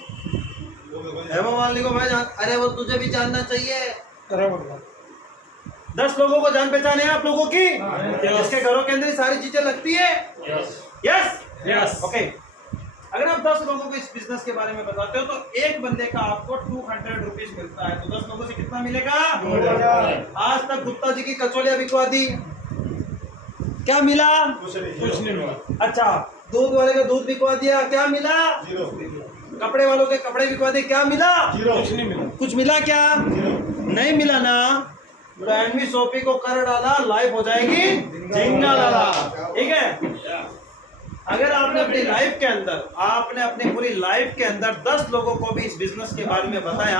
हेमा मालिनी को मैं अरे वो तुझे भी जानना चाहिए। 10 लोगों को जान पहचान है आप लोगों की, इसके घरों के अंदर सारी चीजें लगती है। Yes yes okay. अगर आप 10 लोगों को इस बिजनेस के बारे में बताते हो तो एक बंदे का आपको 200 रुपीज मिलता है, तो 10 लोगों से कितना मिलेगा? 2000। आज तक गुप्ता जी की कचौलियां बिकवा दी, क्या मिला? कुछ नहीं मिला। अच्छा, दूध वाले का दूध बिकवा दिया, क्या मिला? 0। कपड़े वालों के कपड़े बिकवा दिए, क्या मिला? 0। कुछ नहीं मिला। कुछ मिला क्या? 0। नहीं मिला ना। ब्रांडवी सोपी को कर डाला, लाइफ हो जाएगी झिंगा डाला, ठीक है। अगर आपने अपनी लाइफ के अंदर, आपने अपनी पूरी लाइफ के अंदर 10 लोगों को भी इस बिजनेस के बारे में बताया,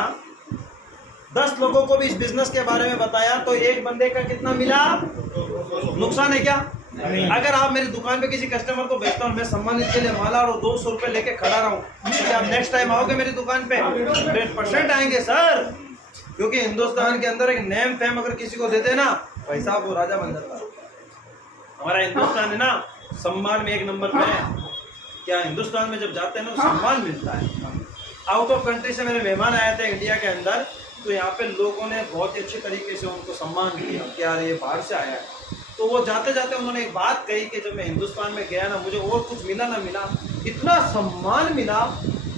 10 लोगों को भी इस बिजनेस के बारे में बताया, तो एक बंदे का कितना मिला? नुकसान है क्या? अगर आप मेरी दुकान पे किसी कस्टमर को भेजता हूँ, मैं सम्मानित के लिए माला और 200 रुपए लेके खड़ा रहा हूँ, तो आप नेक्स्ट टाइम आओगे मेरी दुकान पे? 100% आएंगे सर, क्योंकि हिंदुस्तान के अंदर एक नेम फेम अगर किसी को देते ना, भाई साहब वो राजा बन जाता। हमारा हिंदुस्तान है ना, सम्मान में 1 नंबर पे है। क्या हिंदुस्तान में जब जाते हैं ना तो सम्मान मिलता है। आउट ऑफ कंट्री से मेरे मेहमान आए थे इंडिया के अंदर, तो यहाँ पे लोगों ने बहुत ही अच्छे तरीके से उनको सम्मान किया कि यार ये बाहर से आया है। तो वो जाते जाते उन्होंने एक बात कही कि जब मैं हिंदुस्तान में गया ना, मुझे और कुछ मिला ना मिला, इतना सम्मान मिला,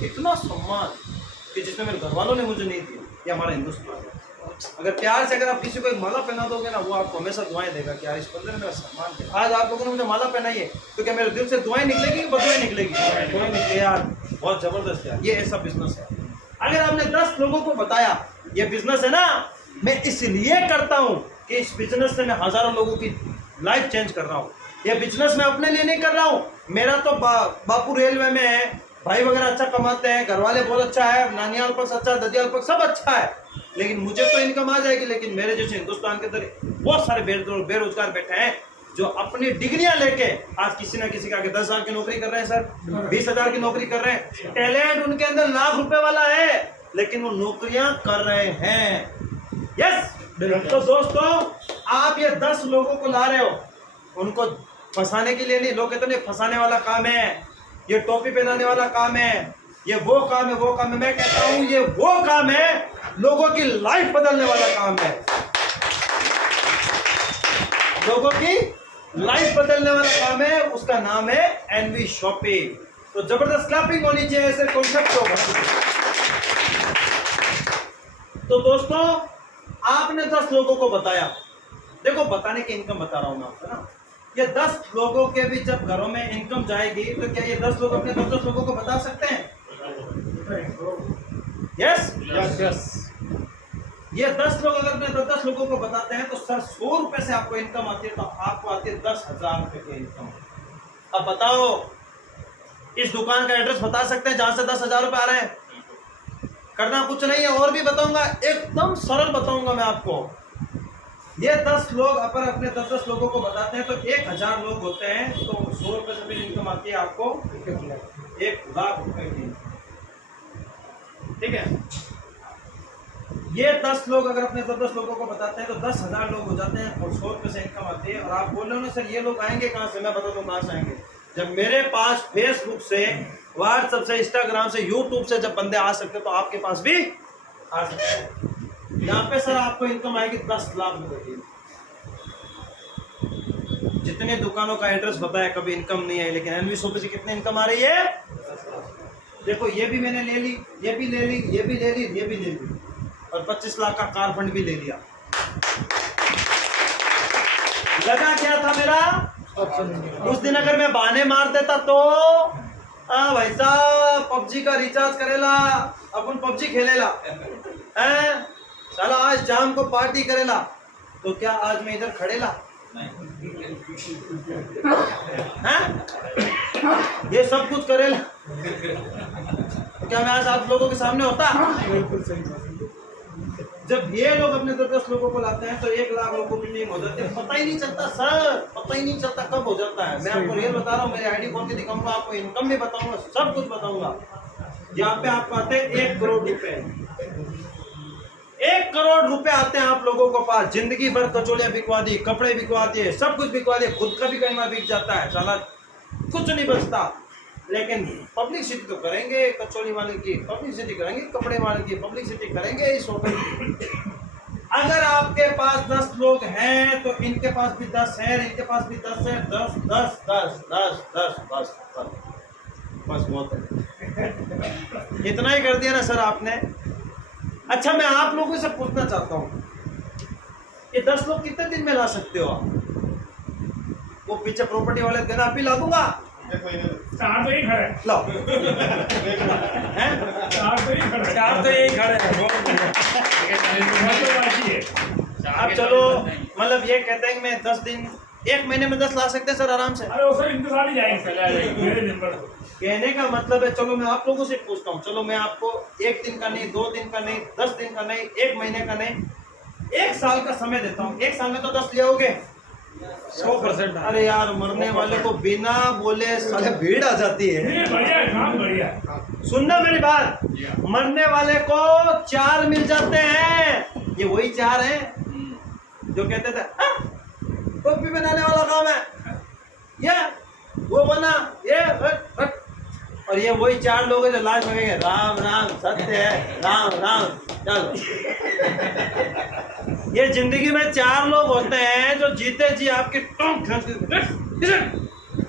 इतना सम्मान कि जिसने मेरे घर वालों ने मुझे नहीं दिया। ये हमारा हिंदुस्तान है। अगर प्यार से अगर आप किसी को एक माला पहना दोगे ना, वो आपको हमेशा दुआएं देगा कि यार इस बंदे ने मेरा सम्मान किया। आज आप लोगों ने मुझे माला पहनाई है तो क्या मेरे दिल से दुआएं निकलेगी कि बदुआएं निकलेगी? दुआएं निकले यार, बहुत जबरदस्त यार, ये ऐसा बिजनेस है। अगर आपने 10 लोगों को बताया ये बिजनेस है ना, मैं इसलिए करता हूँ कि इस बिजनेस से मैं हजारों लोगों की लाइफ चेंज कर रहा हूँ। ये बिजनेस मैं अपने लिए नहीं कर रहा हूँ। मेरा तो बापू रेलवे में है, भाई वगैरह अच्छा कमाते हैं, घर वाले बहुत अच्छा है, नानियाल पक्ष अच्छा है, ददियाल पक्ष सब अच्छा है, लेकिन मुझे तो इनकम आ जाएगी। लेकिन मेरे जैसे हिंदुस्तान के अंदर बहुत सारे बेरोजगार बैठे हैं जो अपनी डिग्रियां लेके आज किसी ना किसी का 10,000 की नौकरी कर रहे हैं सर, 20,000 की नौकरी कर रहे हैं। टैलेंट उनके अंदर लाख रुपए वाला है, लेकिन वो नौकरियां कर रहे हैं। यस। तो दोस्तों, आप ये 10 लोगों को ला रहे हो, उनको फंसाने के लिए नहीं। लोग कहते नहीं फंसाने वाला काम है, ये टोपी पहनाने वाला काम है, ये वो काम है, वो काम है। मैं कहता हूं ये वो काम है, लोगों की लाइफ बदलने वाला काम है, लोगों की लाइफ बदलने वाला काम है। उसका नाम है एनवी शॉपिंग। तो जबरदस्त क्लैपिंग होनी चाहिए ऐसे कॉन्सेप्ट को। तो दोस्तों, आपने 10 लोगों को बताया, देखो बताने की इनकम बता रहा हूं मैं आपको ना, ये 10 लोगों के भी जब घरों में इनकम जाएगी तो क्या ये 10 लोग अपने 10 लोगों को बता सकते हैं? Yes yes yes. ये 10 लोग अगर अपने 10 लोगों को बताते हैं तो सर 100 रुपए से आपको इनकम आती है, तो आपको आती है 10,000 रुपए की इनकम। अब बताओ, इस दुकान का एड्रेस बता सकते हैं जहां से 10,000 रुपए आ रहे हैं? करना कुछ नहीं है, और भी बताऊंगा, एकदम सरल बताऊंगा मैं आपको। ये 10 लोग अपन अपने 10 लोगों को बताते हैं तो 1,000 लोग होते हैं, तो 100 रुपए से भी इनकम आती है आपको 1,00,000 रुपए की। ठीक है, ये 10 लोग अगर अपने 10 लोगों को बताते हैं तो 10,000 लोग हो जाते हैं और 100 रुपए से इनकम आती है। और आप बोल रहे हो ना सर ये लोग आएंगे कहाँ से? मैं बता दूं कहाँ से आएंगे। जब मेरे पास फेसबुक से, व्हाट्सएप से, इंस्टाग्राम से, यूट्यूब से जब बंदे आ सकते तो आपके पास भी आ सकते हैं। यहाँ पे सर आपको इनकम आएगी 10 लाख रुपए की। जितने दुकानों का एड्रेस बताया कभी इनकम नहीं आई, लेकिन एनवी शॉपिंग से कितनी इनकम आ रही है? देखो ये भी मैंने ले ली, ये भी ले ली, ये भी ले ली, ये भी ले ली, और 25 लाख का कार फंड भी ले लिया। लगा क्या था मेरा? उस दिन अगर मैं बहाने मार देता तो हाँ भाई साहब पबजी का रिचार्ज करेला, अपन पबजी खेलेला, साला आज शाम को पार्टी करेला, तो क्या आज मैं इधर खड़ेला? ये सब कुछ करेला, तो क्या मैं आज आप लोगों के सामने होता? बिल्कुल सही। जब ये लोग अपने 10 लोगों को लाते हैं तो 1,00,000 लोगों की टीम हो जाती है। पता ही नहीं चलता सर, पता ही नहीं चलता कब हो जाता है। मैं आपको रियल बता रहा हूँ, मेरी आईडी खोल के दिखाऊंगा, आपको इनकम भी बताऊंगा, सब कुछ बताऊंगा। यहाँ पे आपको आते हैं 1 करोड़ रुपए, 1 करोड़ रुपए आते हैं आप लोगों को पास। जिंदगी भर कचौड़ियां बिकवा दी, कपड़े बिकवा दिए, सब कुछ बिकवा दिए, खुद का भी कई बार बिक जाता है, साला कुछ नहीं बचता। लेकिन पब्लिसिटी तो करेंगे कचौड़ी वाले की, पब्लिसिटी करेंगे कपड़े वाले की, पब्लिसिटी करेंगे इस शॉपिंग की। अगर आपके पास 10 लोग हैं तो इनके पास भी 10 है, इनके पास भी 10 है, 10 10 10 10 10 10 बस बहुत है। इतना ही कर दिया ना सर आपने। अच्छा, मैं आप लोगों से पूछना चाहता हूँ, ये 10 लोग कितने दिन में ला सकते हो आप? वो पीछे प्रॉपर्टी वाले देना आप ही ला दूंगा। 4 तो ही खड़े हैं। लो हैं? 4 तो ही खड़े हैं। 4 तो यही खड़े हैं। अब चलो, मतलब ये कहते हैं कि मैं 10 दिन, 1 महीने में 10 ला सकते हैं सर आराम से। अरे वो सर इंतजार ही जाएंगे, चले आ जाएंगे मेरे नंबर। कहने का मतलब है, चलो मैं आप लोगों से पूछता हूँ, चलो मैं आपको 1 दिन का नहीं, 2 दिन का नहीं, 10 दिन का नहीं, 1 महीने का नहीं, 1 साल का समय देता हूँ। 1 साल में तो 10 ले आओगे 100%। अरे यार, मरने वाले को बिना बोले साले भीड़ आ जाती है। बढ़िया काम, बढ़िया। सुनना मेरी बात, मरने वाले को 4 मिल जाते हैं। ये वही 4 हैं जो कहते थे टोपी बनाने वाला काम है, ये वो बना ये हट। और ये वही 4 लोग हैं जो लास्ट में कहेंगे राम राम सत्य है, राम राम। चलो ये जिंदगी में 4 लोग होते हैं जो जीते जी आपकी टोंक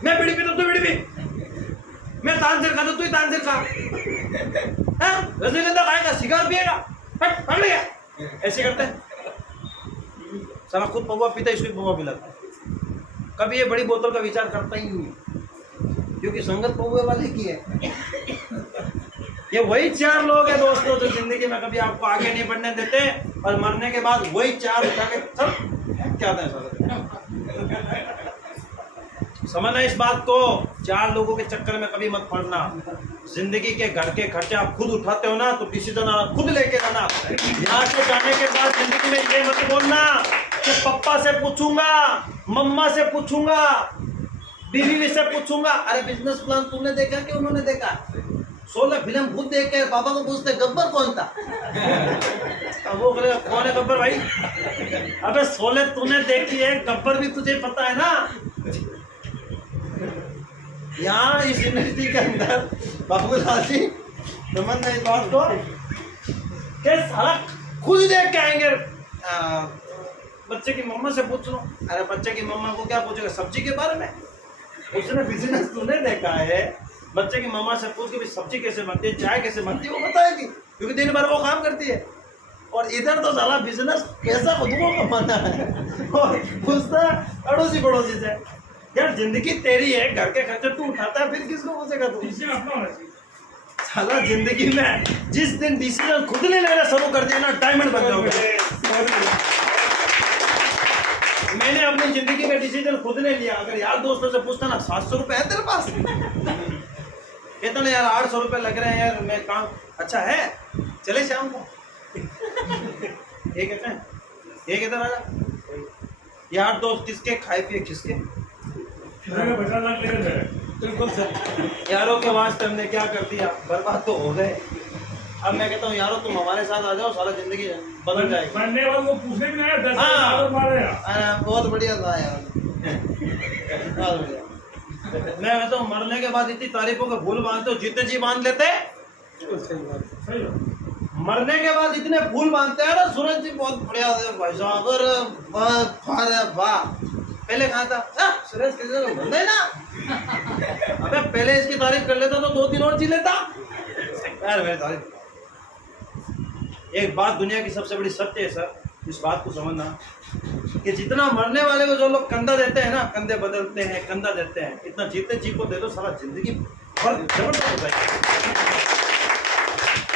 मैं बीड़ी पीता तू बीड़ी पी, मैं तानसेन खाता तू ही तानसेन खा, रजनीगंधा खाएगा सिगार पिएगा, हट पकड़ लिया। ऐसे करते हैं साला, खुद पौवा पीता इसको पौवा पिलाता। कभी ये बड़ी बोतल का विचार करता ही नहीं है, क्योंकि संगत पौवे वाले की है। ये वही 4 लोग हैं दोस्तों जो जिंदगी में कभी आपको आगे नहीं बढ़ने देते, और मरने के बाद वही 4 उठा के सब क्या होता है साला। समझना इस बात को, 4 लोगों के चक्कर में कभी मत पड़ना। जिंदगी के घर के खर्चे आप खुद उठाते हो ना, तो डिसीजन आप खुद लेके रहना। यहाँ से जाने के बाद जिंदगी में ये मत बोलना कि पापा से पूछूंगा, मम्मा से पूछूंगा, बीवी से पूछूंगा। अरे बिजनेस प्लान तुमने देखा कि उन्होंने देखा? 16 फिल्म खुद देख के पापा को पूछते गब्बर कौन था? अब वो बोले कौन है गब्बर भाई? अबे 16 तूने देखी है, गब्बर भी तुझे पता है ना। यहाँ इस यूनिवर्सिटी के अंदर बाबूलाल जी समझना इस बात को कि साला खुद देख के आएंगे। बच्चे की मम्मा से पूछ लो। अरे बच्चे की मम्मा को क्या पूछेगा? सब्जी के बारे में। उसने बिजनेस तूने देखा है, बच्चे की मम्मा से पूछ के भी सब्जी कैसे बनती है, चाय कैसे बनती है, वो बताएगी, क्योंकि दिन भर वो काम करती है। और इधर तो साला बिजनेस पैसा खुदों को कमाना है और पूछता अड़ोसी पड़ोसी से। यार जिंदगी तेरी है, घर के खर्चे तू उठाता है, फिर किसको पूछेगा तू? साला जिंदगी में जिस दिन डिसीजन खुद ने लेना शुरू कर दिया ना, डायमंड बन जाओगे। मैंने अपनी जिंदगी में डिसीजन खुद ने लिया। अगर यार दोस्तों से पूछता ना 700 रुपए है तेरे पास, कहता ना यार 800 रुपए लग रहे हैं यार, मैं काम अच्छा है चले शाम को। ये कहते हैं, ये कहता राजा यार दोस्त किसके, खाए पिए किसके? बिल्कुल सर। यारों के वास्ते हमने क्या कर दिया, बर्बाद तो हो गए। अब मैं कहता हूँ यारो तुम हमारे साथ आ जाओ, सारा जिंदगी बदल जाएगी। बनने वाले को पूछने भी नहीं आया, 10 हाँ। मारेगा। बहुत बढ़िया था यार, बहुत बढ़िया। मैं कहता हूँ मरने के बाद इतनी तारीफों का फूल बांधते हो, जीते जी बांध लेते। सही है। मरने के बाद इतने फूल बांधते हैं ना, सूरज जी बहुत बढ़िया भाई साहब, वाह। पहले कहा था सूरज किसी को बंदे ना, अबे पहले इसकी तारीफ कर लेता तो 2-3 और जी लेता यार। मेरी तारीफ एक बात दुनिया की सबसे बड़ी सत्य है सर, इस बात को समझना कि जितना मरने वाले को जो लोग कंधा देते हैं ना, कंधे बदलते हैं, कंधा देते हैं, इतना जीते जी को दे दो, सारा जिंदगी जबरदस्त हो जाएगी।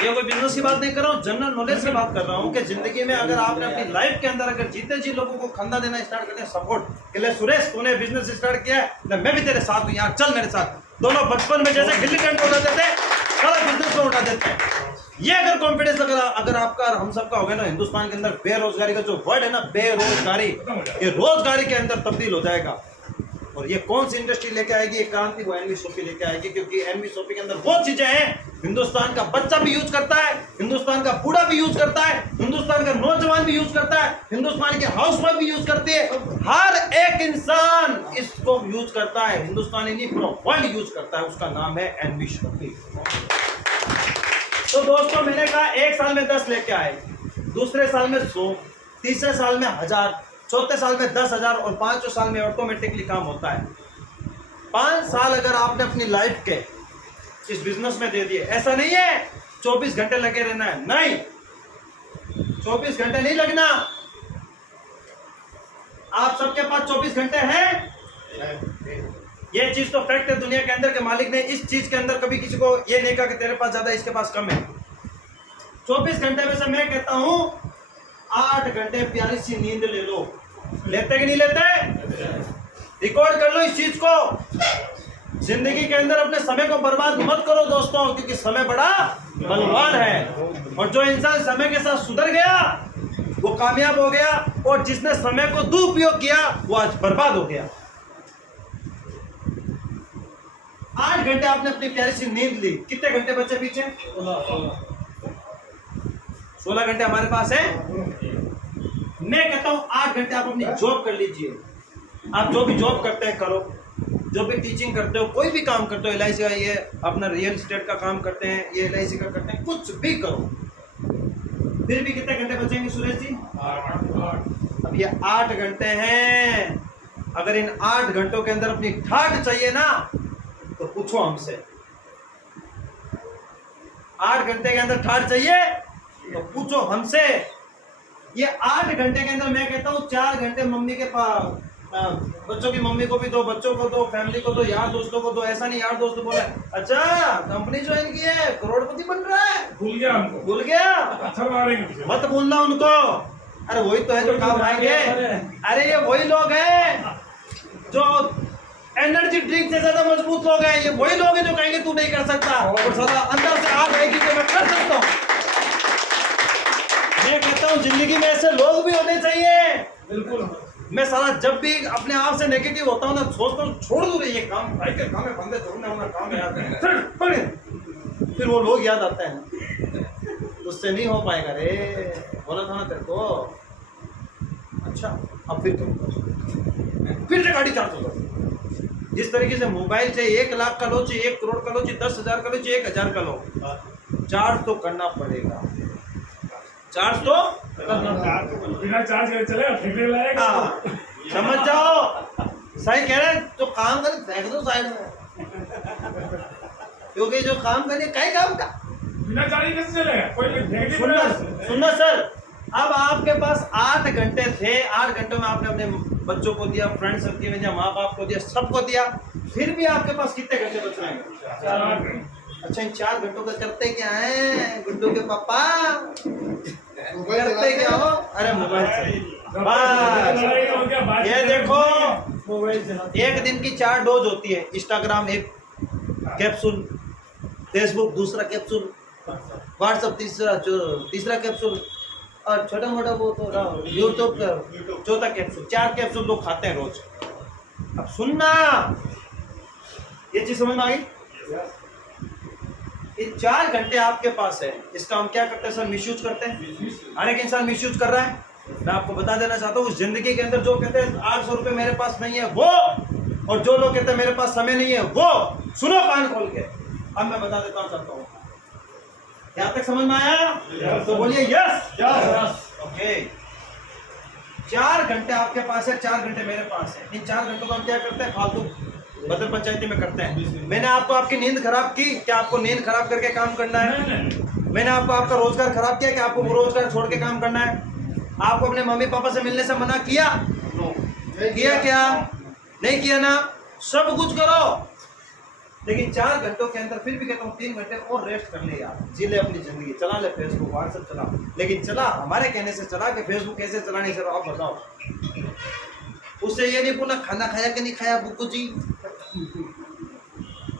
ये कोई बिजनेस की बात नहीं कर रहा हूँ, जनरल नॉलेज से बात कर रहा हूँ कि जिंदगी में अगर आपने अपनी लाइफ के अंदर अगर जीते जी लोगों को कंधा देना स्टार्ट करते हैं, सपोर्ट कि ले सुरेश तूने बिजनेस स्टार्ट किया है, मैं भी तेरे साथ हूँ यार, चल मेरे साथ। दोनों बचपन में जैसे गिल्ली डंडा उठा देते हैं, सारा बिजनेस में उठा देते हैं। ये अगर कॉन्फिडेंस अगर आपका और हम सबका हो गया ना, हिंदुस्तान के अंदर बेरोजगारी का जो वर्ड है ना, बेरोजगारी, ये रोजगारी के अंदर तब्दील हो जाएगा। और ये कौन सी इंडस्ट्री लेके आएगी? ये क्रांति वो एनवी शॉपी लेके आएगी, क्योंकि एनवी शॉपी के अंदर बहुत चीजें हैं। हिंदुस्तान का बच्चा भी यूज करता है, हिंदुस्तान का बूढ़ा भी यूज करता है, हिंदुस्तान का नौजवान भी यूज करता है, हिंदुस्तान के हाउसवाइफ भी यूज करती है। हर एक इंसान इसको यूज करता है, हिंदुस्तानी नहीं पूरा वर्ल्ड यूज करता है। उसका नाम है एनवी शॉपी। तो दोस्तों मैंने कहा 1 साल में 10 लेके आए, दूसरे साल में 100, तीसरे साल में 1000, चौथे साल में 10,000 और 5वें साल में ऑटोमेटिकली काम होता है। 5 साल अगर आपने अपनी लाइफ के इस बिजनेस में दे दिए, ऐसा नहीं है 24 घंटे लगे रहना है, नहीं 24 घंटे नहीं लगना। आप सबके पास 24 घंटे हैं, ये चीज तो फैक्ट है दुनिया के अंदर के मालिक ने इस चीज के अंदर कभी किसी को ये नहीं कहा कि तेरे पास ज्यादा इसके पास कम है। 24 घंटे में से मैं कहता हूं 8 घंटे प्यारी सी नींद ले लो। लेते कि नहीं लेते? रिकॉर्ड कर लो इस चीज को। जिंदगी के अंदर अपने समय को बर्बाद मत करो दोस्तों, क्योंकि समय बड़ा बलवान है। और जो इंसान समय के साथ सुधर गया वो कामयाब हो गया, और जिसने समय को दुरुपयोग किया वो आज बर्बाद हो गया। 8 घंटे आपने अपनी प्यारी सी नींद ली, कितने घंटे बचे पीछे? 16 घंटे हमारे पास है। मैं कहता हूं 8 घंटे आप अपनी जॉब कर लीजिए। आप जो भी जॉब करते हैं करो, जो भी टीचिंग करते हो, कोई भी काम करते हो, LIC का ये अपना रियल एस्टेट का काम करते हैं, ये LIC का करते हैं, कुछ भी करो, फिर भी कितने घंटे बचेंगे सुरेश जी? 8 अब ये 8 घंटे हैं। अगर इन 8 घंटों के अंदर अपनी ठाठ चाहिए ना तो पूछो हमसे। 8 घंटे के अंदर ठाठ चाहिए तो पूछो हमसे। ये 8 घंटे के अंदर मैं कहता हूँ 4 घंटे मम्मी के पास, बच्चों की मम्मी को भी दो, बच्चों को दो, फैमिली को दो, यार दोस्तों को दो। ऐसा नहीं यार दोस्त बोला अच्छा कंपनी ज्वाइन की है, करोड़पति बन रहा है, भूल गया हमको, भूल गया, अच्छा मारेंगे मत भूलना उनको। अरे वही तो है जो काम आएंगे। अरे ये वही लोग हैं जो एनर्जी ड्रिंक से ज्यादा मजबूत लोग हैं। ये वही लोग हैं जो कहेंगे तू नहीं कर सकता, और सदा अंदर से आग आएगी कि मैं कर सकता हूँ। मैं कहता हूँ जिंदगी में ऐसे लोग भी होने चाहिए। बिल्कुल। मैं सारा जब भी अपने आप से नेगेटिव होता हूँ ना, सोचता हूँ छोड़ दूँ ये काम, भाई के काम है, बंदे छोड़ना होना काम याद है, फिर वो लोग याद आते हैं, उससे नहीं हो पाएगा रे, बोला था ना तेरे को। अच्छा अब फिर से गाड़ी चार्ज होगा। जिस तरीके से मोबाइल से 1 लाख का लो, चाहिए 1 करोड़ का लो, चाहिए 10,000 का लो, चाहिए 1,000 का लो, चार्ज तो करना पड़ेगा, चार्ज तो बिना चार्ज करे चलेगा, फेंकने लायक। समझ जाओ, सही कह रहे हैं। तो काम करे फेंक दो साइड में, क्योंकि जो काम करे कई काम का बिना चार्ज कैसे चलेगा, कोई फेंकने सुनना पड़ेगा। सुनना सर, अब आपके पास 8 घंटे थे, 8 घंटों में आपने अपने बच्चों को दिया, फ्रेंड सर्कल में दिया, माँ बाप को दिया, सबको दिया, फिर भी आपके पास कितने घंटे बच रहे हैं? 4 घंटे। अच्छा इन 4 घंटों का करते क्या है गुड्डू के पापा? करते क्या हो? अरे मोबाइल से बस। ये देखो एक दिन की 4 डोज होती है। इंस्टाग्राम 1 कैप्सूल, फेसबुक दूसरा कैप्सूल, व्हाट्सएप तीसरा कैप्सूल, और छोटा मोटा वो तो यूट्यूब का चौथा कैप्सूल। 4 कैप्सूल लोग खाते हैं रोज। अब सुनना, ये चीज समझ में आ गई? ये 4 घंटे आपके पास है, इसका हम क्या करते हैं सर? मिसयूज करते हैं। हर एक इंसान मिसयूज कर रहा है। मैं आपको बता देना चाहता हूँ, जिंदगी के अंदर जो कहते हैं 800 रुपये मेरे पास नहीं है वो, और जो लोग कहते हैं मेरे पास समय नहीं है वो, सुनो कान खोल के। अब मैं बता देता हूँ सबको। यहाँ तक समझ में आया? तो बोलिए यस। ओके, 4 घंटे आपके पास है, 4 घंटे मेरे पास है। इन 4 घंटों को हम क्या करते हैं? फालतू बदल पंचायती में करते हैं। मैंने आपको आपकी नींद खराब की, क्या आपको नींद खराब करके काम करना है? मैंने आपको आपका रोजगार खराब किया, क्या आपको वो रोजगार छोड़ के काम करना है? आपको अपने मम्मी पापा से मिलने से मना किया? किया क्या? नहीं किया ना? सब कुछ करो, लेकिन 4 घंटों के अंदर फिर भी कहता हूँ 3 घंटे और रेस्ट कर ले यार, जी ले अपनी जिंदगी, चला ले फेसबुक व्हाट्सएप चला, लेकिन चला हमारे कहने से चला कि फेसबुक कैसे चलानी सर आप बताओ। उससे ये नहीं बोला खाना खाया कि नहीं खाया बुक्कू जी,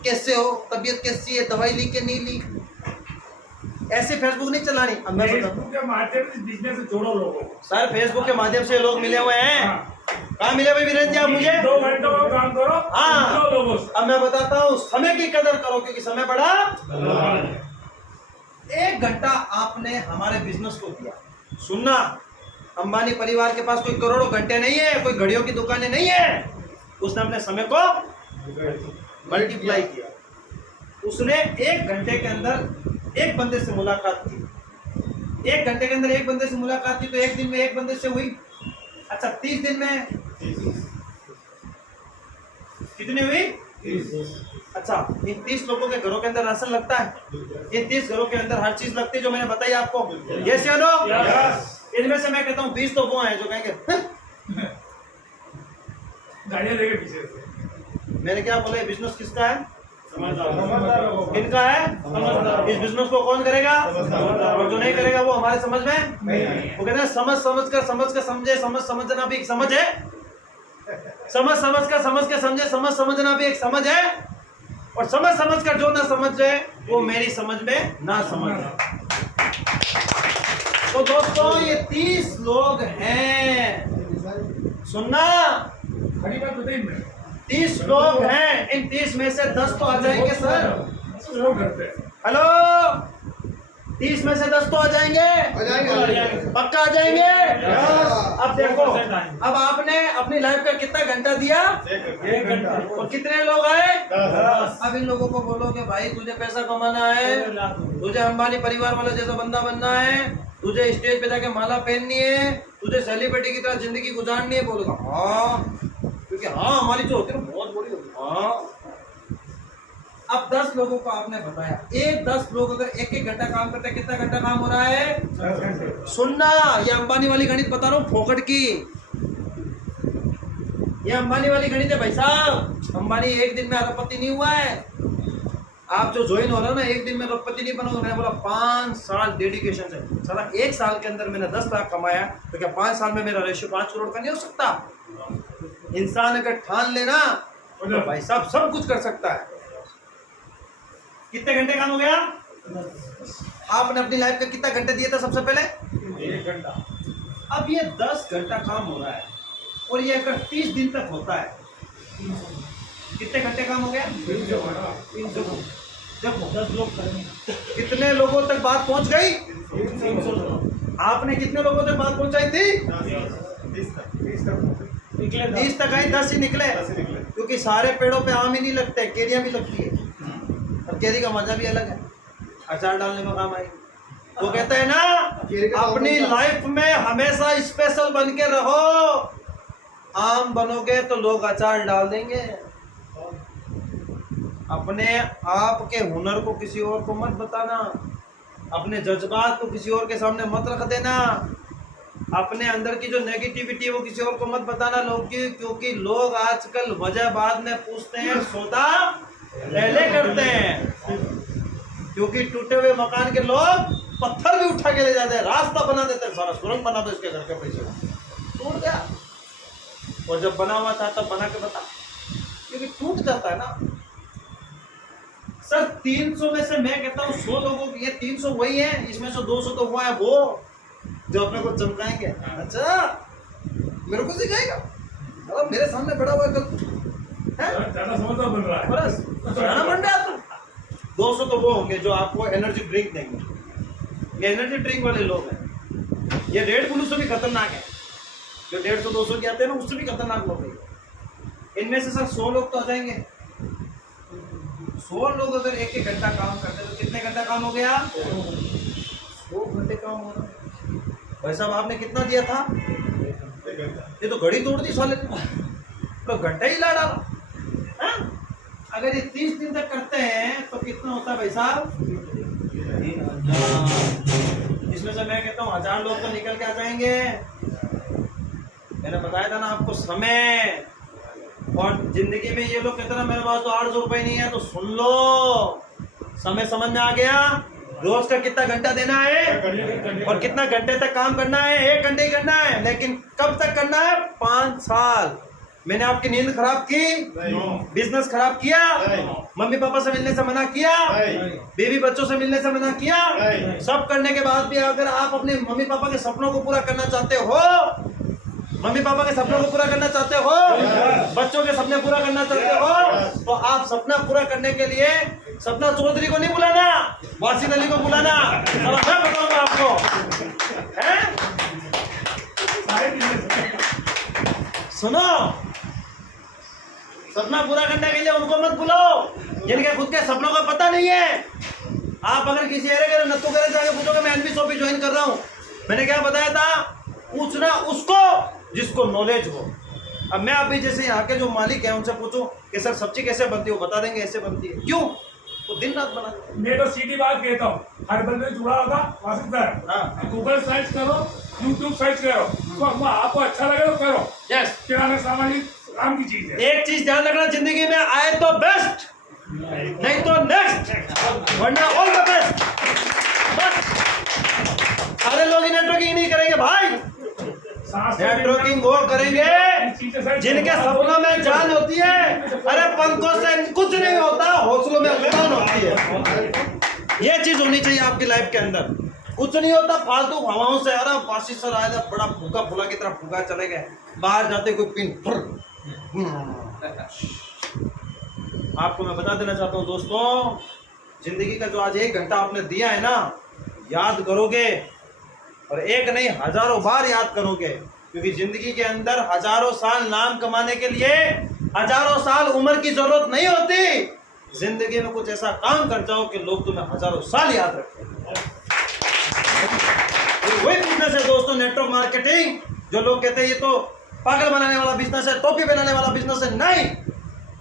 कैसे हो, तबीयत कैसी है, दवाई ली कि नहीं ली, ऐसे फेसबुक नहीं चलानी। अब मैं फेसबुक के माध्यम से बिजनेस से जोड़ो लोगों को। सर फेसबुक के माध्यम से लोग मिले हुए हैं। कहाँ मिले भाई वीरेंद्र जी आप मुझे? 2 घंटों का काम करो, हाँ। लोगों से। अब मैं बताता हूँ, समय की कदर करो क्योंकि समय बड़ा। 1 घंटा आपने हमारे बिजनेस को दिया। सुनना, अंबानी परिवार के पास कोई करोड़ों घंटे नहीं है, कोई घड़ियों की दुकानें नहीं है। उसने अपने समय को मल्टीप्लाई किया। उसने 1 घंटे के अंदर एक बंदे से मुलाकात की। 1 घंटे के अंदर एक बंदे से मुलाकात की तो 1 दिन में एक बंदे से हुई। अच्छा 30 दिन में कितनी हुई? 30। अच्छा इन 30 लोगों के घरों के अंदर राशन लगता है? इन 30 घरों के अंदर हर चीज लगती है जो मैंने बताई आपको। यस या नो? इनमें से मैं कहता हूँ 20 तो वो हैं जो कहेंगे गाड़ियाँ लेके पीछे से। मैंने क्या बोला, बिजनेस किसका है? किनका है? इस बिजनेस को कौन करेगा? और जो नहीं करेगा वो हमारे समझ में वो कहते हैं समझ कर समझे, समझना भी एक समझ है। समझ कर समझे, समझना भी एक समझ है। और समझ कर जो ना समझ है वो मेरी समझ में ना समझ है। तो दोस्तों ये 30 लोग हैं, सुनना, खड़ी बात बताइए मैं। 30 लोग हैं। इन 30 में से 10 तो आ जाएंगे सर। लोग करते हैं। हेलो, 30 में से 10 तो आ जाएंगे? पक्का आ जाएंगे? अब देखो 100% आएंगे। अब आपने अपनी लाइफ का कितना घंटा दिया 1 घंटा और कितने लोग आए 10 अब इन लोगों को बोलो कि भाई तुझे पैसा कमाना है, तुझे अंबानी परिवार वाला जैसा बंदा बनना है, तुझे स्टेज पे जाके माला पहननी है, तुझे सेलिब्रिटी की तरह जिंदगी गुजारनी है। बोलेगा हाँ, क्योंकि हाँ हमारी जो होती है ना बहुत बड़ी होती है। हाँ अब 10 लोगों को आपने बताया, एक 10 लोग अगर एक एक घंटा काम करते हैं, कितना घंटा काम हो रहा है 10 घंटे सुनना, ये अंबानी वाली गणित बता रहा हूँ फोकट की, ये अंबानी वाली गणित है भाई साहब। अंबानी एक दिन में अरबपति नहीं हुआ है। आप जो ज्वाइन हो रहे हो ना, एक दिन में अरबपति नहीं बनोगे। मैंने बोला 5 साल डेडिकेशन से। साला 1 साल के अंदर मैंने 10 लाख कमाया, तो क्या 5 साल में मेरा रेशियो 5 करोड़ का नहीं हो सकता? इंसान अगर ठान लेना तो भाई साहब सब कुछ कर सकता है। कितने घंटे काम हो गया? आपने अपनी लाइफ का कितना घंटे दिए था सबसे पहले? 1 घंटा। अब ये 10 घंटा काम हो रहा है और ये अगर 30 दिन तक होता है, कितने घंटे काम हो गया? 300 देखो 10 लोग करेंगे कितने लोगों तक बात पहुंच गई? 300 लोग आपने कितने लोगों तक बात पहुंचाई थी? 30 तक निकले 30 तक आई, 10 ही निकले। क्योंकि सारे पेड़ों पे आम ही नहीं लगते, केरियां भी लगती है और केरी का मजा भी अलग है, अचार डालने में काम आई। वो कहते हैं ना, अपनी लाइफ में हमेशा स्पेशल बन के रहो। आम बनोगे तो लोग अचार डाल देंगे। अपने आप के हुनर को किसी और को मत बताना, अपने जज्बात को किसी और के सामने मत रख देना, अपने अंदर की जो नेगेटिविटी है वो किसी और को मत बताना लोग की, क्योंकि लोग आजकल वजह बाद में पूछते हैं, सौदा पहले करते हैं। क्योंकि टूटे हुए मकान के लोग पत्थर भी उठा के ले जाते हैं, रास्ता बना देते हैं, सारा सुरंग बना दो इसके घर के पैसे टूट गया। और जब बना हुआ था तब बना के बता, क्योंकि टूट जाता है ना। सर 300 में से मैं कहता हूँ 100 लोगों की, ये 300 वही है, इसमें से 200 तो हुआ है वो जो अपने को चमकाएंगे। अच्छा मेरे को सिखाएगा, मतलब मेरे सामने बड़ा हुआ कल ज्यादा समझदार बन रहा है। बस चढ़ाना बन रहा है। 200 तो वो होंगे जो आपको एनर्जी ड्रिंक देंगे, ये एनर्जी ड्रिंक वाले लोग हैं। ये रेड बुल से भी खतरनाक है, जो 150-200 के आते हैं ना, उससे भी खतरनाक लोग हैं। इनमें से सर 100 लोग तो आ जाएंगे। 100 लोग अगर एक एक घंटा काम करते तो कितने घंटा काम हो गया? 100 घंटे काम हो रहा। भाई साहब आपने कितना दिया था? ये तो घड़ी तोड़ दी साले ने, तो घंटा ही ला डाला। अगर ये 30 दिन तक करते हैं तो कितना होता है भाई साहब? इसमें से मैं कहता हूँ 1000 लोग तो निकल के आ जाएंगे। मैंने बताया था ना आपको, समय और जिंदगी में ये लोग कहते ना मेरे पास तो 800 रुपए नहीं है, तो सुन लो, समय समझ में आ गया। रोज का कितना घंटा देना है और कितना घंटे तक काम करना है? 1 घंटे ही करना है, लेकिन कब तक करना है? 5 साल। मैंने आपकी नींद खराब की, बिजनेस खराब किया, मम्मी पापा से मिलने से मना किया, बेबी बच्चों से मिलने से मना किया, सब करने के बाद भी अगर आप अपने मम्मी पापा के सपनों को पूरा करना चाहते हो, मम्मी पापा के सपनों को पूरा करना चाहते हो, बच्चों के सपने पूरा करना चाहते हो, तो आप सपना पूरा करने के लिए सपना चौधरी को नहीं बुलाना, वासिन अली को बुलाना। मैं बताऊंगा आपको, हैं? सुनो, सपना पूरा करने के लिए उनको मत बुलाओ जिनके खुद के सपनों का पता नहीं है। आप अगर किसी एरिया के नत्थु के जाके पूछोगे मैं एनबी शॉपी ज्वाइन कर रहा हूँ, मैंने क्या बताया था? पूछना उसको जिसको नॉलेज हो। अब मैं अभी जैसे यहाँ के जो मालिक हैं उनसे पूछूं कि सर सब्जी कैसे बनती है, वो बता देंगे ऐसे बनती है। क्यों? वो दिन रात बना देते हैं। मैं तो सीधी बात कहता हूँ, हर बंदे जुड़ा होगा वासिफ हाँ। सर, गूगल सर्च करो, यूट्यूब सर्च करो, तो आपको अच्छा लगे तो करो। यस, किराना सामान काम की चीज है। एक चीज ध्यान रखना, जिंदगी में आए तो बेस्ट, नहीं तो नेक्स्ट, वरना ऑल द बेस्ट। बस सारे लोग नेटवर्किंग नहीं करेंगे भाई, नेटवर्किंग वो करेंगे जिनके सपनों में जान होती है। अरे पंखों से कुछ नहीं होता, हौसलों में उड़ान होती है। ये चीज होनी चाहिए आपकी लाइफ के अंदर। कुछ नहीं होता फालतू हवाओं से। अरे बासी सर आया था, बड़ा फूका फूला की तरह फूका, चले गए, बाहर जाते कोई पिन। आपको मैं बता देना चाहता हूँ दोस्तों, जिंदगी का जो आज 1 घंटा आपने दिया है ना, याद करोगे और एक नहीं हजारों बार याद करोगे क्योंकि जिंदगी के अंदर हजारों साल नाम कमाने के लिए हजारों साल उम्र की जरूरत नहीं होती। जिंदगी में कुछ ऐसा काम कर जाओ कि लोग तुम्हें हजारों साल याद रखें। वही बिजनेस है दोस्तों नेटवर्क मार्केटिंग। जो लोग कहते हैं ये तो पागल बनाने वाला बिजनेस है, टोपी पहनाने वाला बिजनेस है, नहीं,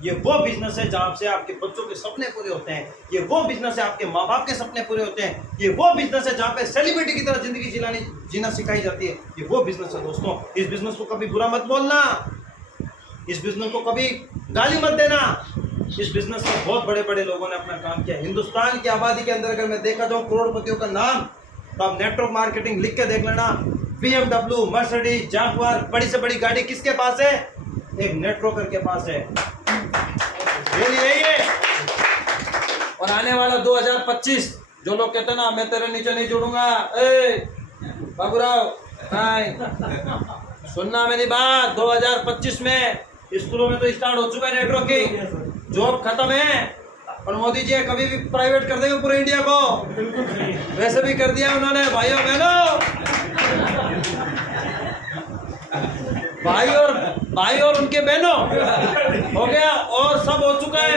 ये वो बिजनेस है जहाँ से आपके बच्चों के सपने पूरे होते हैं। ये वो बिजनेस है आपके माँ बाप के सपने पूरे होते हैं। ये वो बिजनेस है जहाँ पे सेलिब्रिटी की तरह जिंदगी जीना सिखाई जाती है। ये वो बिजनेस है दोस्तों। इस बिजनेस को कभी बुरा मत बोलना, इस बिजनेस को कभी गाली मत देना। इस बिजनेस में बहुत बड़े बड़े लोगों ने अपना काम किया। हिंदुस्तान की आबादी के अंदर अगर मैं देखा जाऊँ करोड़पतियों का नाम, तो आप नेटवर्क मार्केटिंग लिख के देख लेना। BMW, मर्सिडीज, जागवार, बड़ी से बड़ी गाड़ी किसके पास है? एक नेटवर्कर के पास है। यही है। और आने वाला 2025, जो लोग कहते हैं ना मैं तेरे नीचे नहीं जुड़ूंगा, बाबूराव नहीं, सुनना मेरी बात। 2025 में स्कूलों में तो स्टार्ट हो चुका है नेटवर्क की, जॉब खत्म है। और मोदी जी कभी भी प्राइवेट कर देंगे पूरे इंडिया को, वैसे भी कर दिया उन्होंने। भाइयों बहनों, भाई और उनके बहनों हो गया, और सब हो चुका है।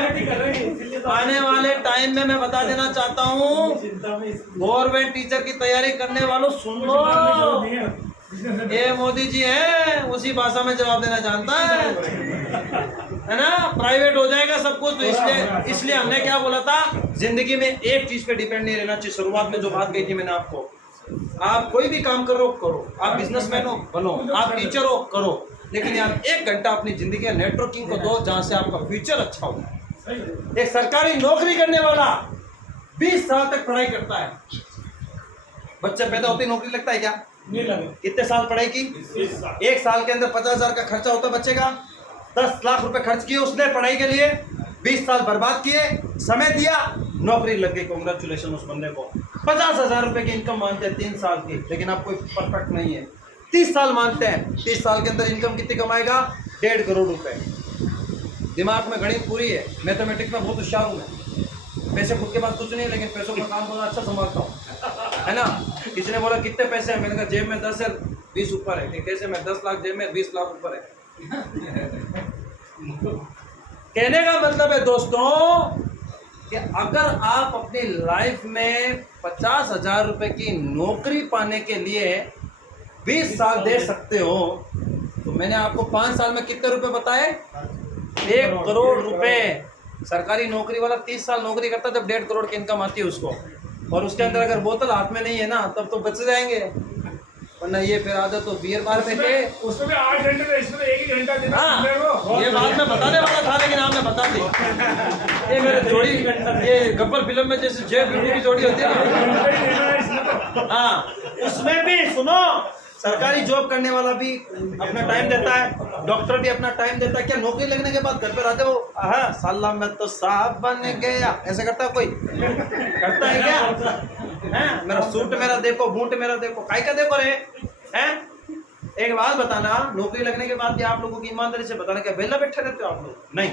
आने वाले टाइम में मैं बता देना चाहता हूँ, गवर्नमेंट टीचर की तैयारी करने वालों सुन लो, ये मोदी जी है उसी भाषा में जवाब देना जानता है ना। प्राइवेट हो जाएगा सब कुछ, तो इसलिए हमने क्या बोला था, जिंदगी में एक चीज पे डिपेंड नहीं रहना चाहिए। शुरुआत में जो बात कही थी मैंने आपको, आप कोई भी काम करो, आप बिजनेसमैन हो बनो, आप टीचर हो करो, लेकिन यार 1 घंटा अपनी जिंदगी का नेटवर्किंग को दो, जहां से आपका फ्यूचर अच्छा हो। एक सरकारी नौकरी करने वाला 20 साल तक पढ़ाई करता है। बच्चे पैदा होते ही नौकरी लगता है क्या? नहीं लगे। कितने साल पढ़ाई की? 1 साल के अंदर 50,000 का खर्चा होता बच्चे का। 10 लाख रुपए खर्च किए उसने पढ़ाई के लिए, 20 साल बर्बाद किए, समय दिया, नौकरी लग गई। कांग्रेचुलेशन उस बंदे को। 50,000 रुपए की इनकम मानते हैं 3 साल की, लेकिन आप कोई परफेक्ट नहीं है। 30 साल मानते हैं, 30 साल के अंदर इनकम कितनी कमाएगा? 1.5 करोड़ रुपए। दिमाग में गणित पूरी है, मैथमेटिक्स में बहुत होशियार हूँ मैं। पैसे खुद के पास कुछ नहीं, लेकिन पैसों का काम बहुत अच्छा संभालता हूँ, है ना। किसी ने बोला कितने पैसे हैं, मैंने कहा जेब में 10 है, 20 ऊपर है। कैसे? मैं 10 लाख जेब में, 20 लाख ऊपर है। कहने का मतलब है दोस्तों कि अगर आप अपनी लाइफ में 50,000 रुपए की नौकरी पाने के लिए 20 साल दे सकते हो, तो मैंने आपको 5 साल में कितने रुपए बताए? 1 करोड़ रुपए। सरकारी नौकरी वाला 30 साल नौकरी करता है, जब 1.5 करोड़ की इनकम आती है उसको, और उसके अंदर अगर बोतल हाथ में नहीं है ना, तब तो बच जाएंगे, वरना ये फिर आदत तो बियर बार में के उसमें भी 8 घंटे थे, इसमें 1 ही घंटा देना। हाँ, ये बात मैं बताने वाला था, लेकिन आपने बता दी। ये मेरे जोड़ी, ये गब्बर फिल्म में जैसे जय बिल्लू की जोड़ी होती है ना, हाँ, उसमें भी सुनो, सरकारी जॉब करने वाला भी अपना टाइम देता है, डॉक्टर भी अपना टाइम देता है। क्या नौकरी लगने के बाद घर पे रहते हो, हाँ साला मैं तो साहब बन गया, ऐसे करता है कोई? करता है क्या? हैं? मेरा सूट मेरा देखो, बूट मेरा देखो, काय का देखो रे हैं? एक बात बताना, नौकरी लगने के बाद आप लोगों की ईमानदारी से बताना, क्या बेला बैठे रहते हो आप लोग? नहीं,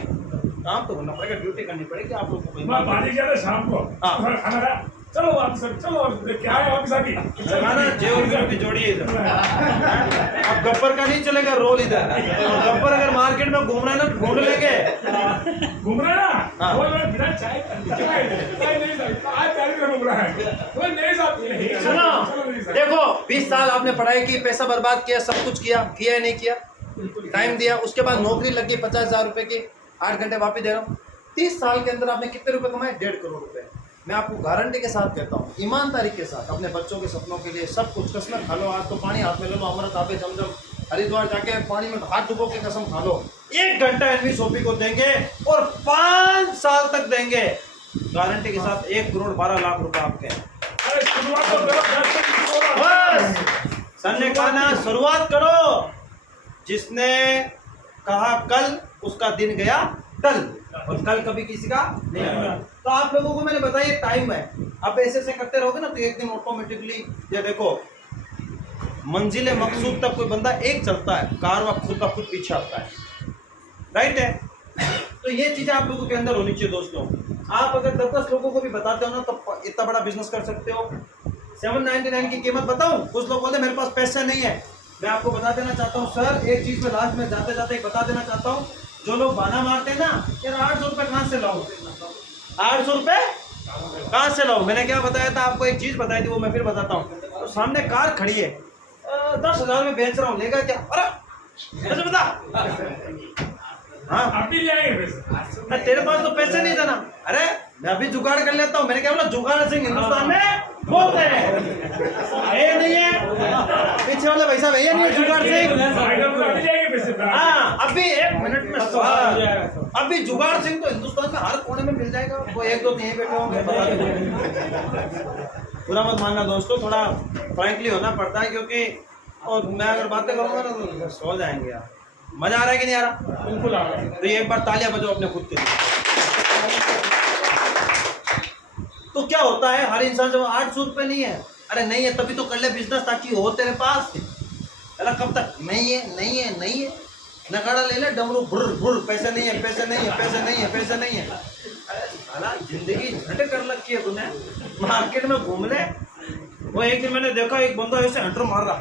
काम तो करना पड़ेगा, ड्यूटी करनी पड़ेगी आप लोगों को। मैं पानी किया था शाम को, हाँ। खाना खाया, चलो वापस, चलो क्या है वापस आके लगाना जय और वीरू की जोड़ी है इधर। अब गब्बर का नहीं चलेगा रोल इधर। गब्बर अगर मार्केट में घूम रहा है ना, ढूंढ लेंगे। घूम रहा है ना, हाँ। वो लोग बिना चाय चाय नहीं सकता, आज चाय में घूम रहा है, वो नहीं सकता। सुनो, देखो 20 साल आपने पढ़ाई की, पैसा बर्बाद किया, सब कुछ किया या नहीं किया? टाइम दिया, उसके बाद नौकरी लगी 50,000 रुपए की, 8 घंटे वापस दे रहा हूँ। 30 साल के अंदर आपने कितने रुपए कमाए? 1.5 करोड़ रुपए। मैं आपको गारंटी के साथ कहता हूँ, ईमानदारी के साथ, अपने बच्चों के सपनों के लिए सब कुछ कसम खा लो। आज तो पानी हाथ में ले लो, अमृत आपे जमजम, हरिद्वार जाके पानी में हाथ डुबो के कसम खा लो। 1 घंटा एनवी सोपी को देंगे और 5 साल तक देंगे, गारंटी के साथ 1 करोड़ 12 लाख रुपए आपके। अरे शुरुआत तो करो, बस सर ने कहा ना, शुरुआत करो। जिसने कहा कल, उसका दिन गया कल, और कल कभी किसी का नहीं आएगा। तो आप लोगों को मैंने बताया टाइम है, आप ऐसे करते रहोगे ना, तो एक दिन ऑटोमेटिकली, ये देखो मंजिले मकसूद तक कोई बंदा एक चलता है, कारवां खुद का खुद पीछे आता है, राइट है। तो ये चीजें आप लोगों के अंदर होनी चाहिए दोस्तों। आप अगर 10-10 लोगों को भी बताते हो ना, तो इतना बड़ा बिजनेस कर सकते हो। 799 की कीमत बताऊं? कुछ लोग बोलते मेरे पास पैसे नहीं है, मैं आपको बता देना चाहता हूँ सर, एक चीज में लास्ट में जाते जाते एक बता देना चाहता हूँ, जो लोग बहाना मारते हैं ना यार 800 रुपये कहाँ से लाओ, 800 रुपये कहाँ से लाओ। मैंने क्या बताया था आपको, एक चीज बताई थी वो मैं फिर बताता हूँ। तो सामने कार खड़ी है 10,000 में बेच रहा हूँ, लेगा क्या? अरे ऐसे बता। हाँ आप भी ले आएंगे पैसे। अरे तेरे पास तो पैसे नहीं था ना। अरे मैं अभी जुगाड़ कर लेता हूँ। मैंने क्या बोला, जुगाड़ सिंह हिंदुस्तान में बोलते हैं। ये नहीं है पीछे वाले भाई साहब, ये नहीं है जुगाड़ सिंह। फाइनल में अभी ले आएंगे पैसे। हाँ अभी 1 मिनट में अभी जुगाड़ सिंह तो हिंदुस्तान में हर कोने में मिल जाएगा। वो 1-2 यहीं बैठे होंगे, बता दो। बुरा मत मानना दोस्तों, थोड़ा फ्रैंकली होना पड़ता है, क्योंकि और मैं अगर बातें करूंगा ना तो सो जाएंगे यार। मजा आ रहा है कि नहीं आ रहा? बिल्कुल आ रहा है। तो ये एक बार तालियां बजाओ अपने खुद के लिए। तो क्या होता है, हर इंसान जब 800 रुपये नहीं है, अरे नहीं है तभी तो कर ले बिजनेस, ताकि हो तेरे पास। अरे कब तक नहीं है नहीं है नहीं है, नगाड़ा ले ले डमरू, भुर भुर, पैसे नहीं है पैसे नहीं है पैसे नहीं है पैसे नहीं है। अरे साला जिंदगी झंड कर रखी है तूने, मार्केट में घूम ले। वो एक दिन मैंने देखा एक बंदा ऐसे हंटर मार रहा,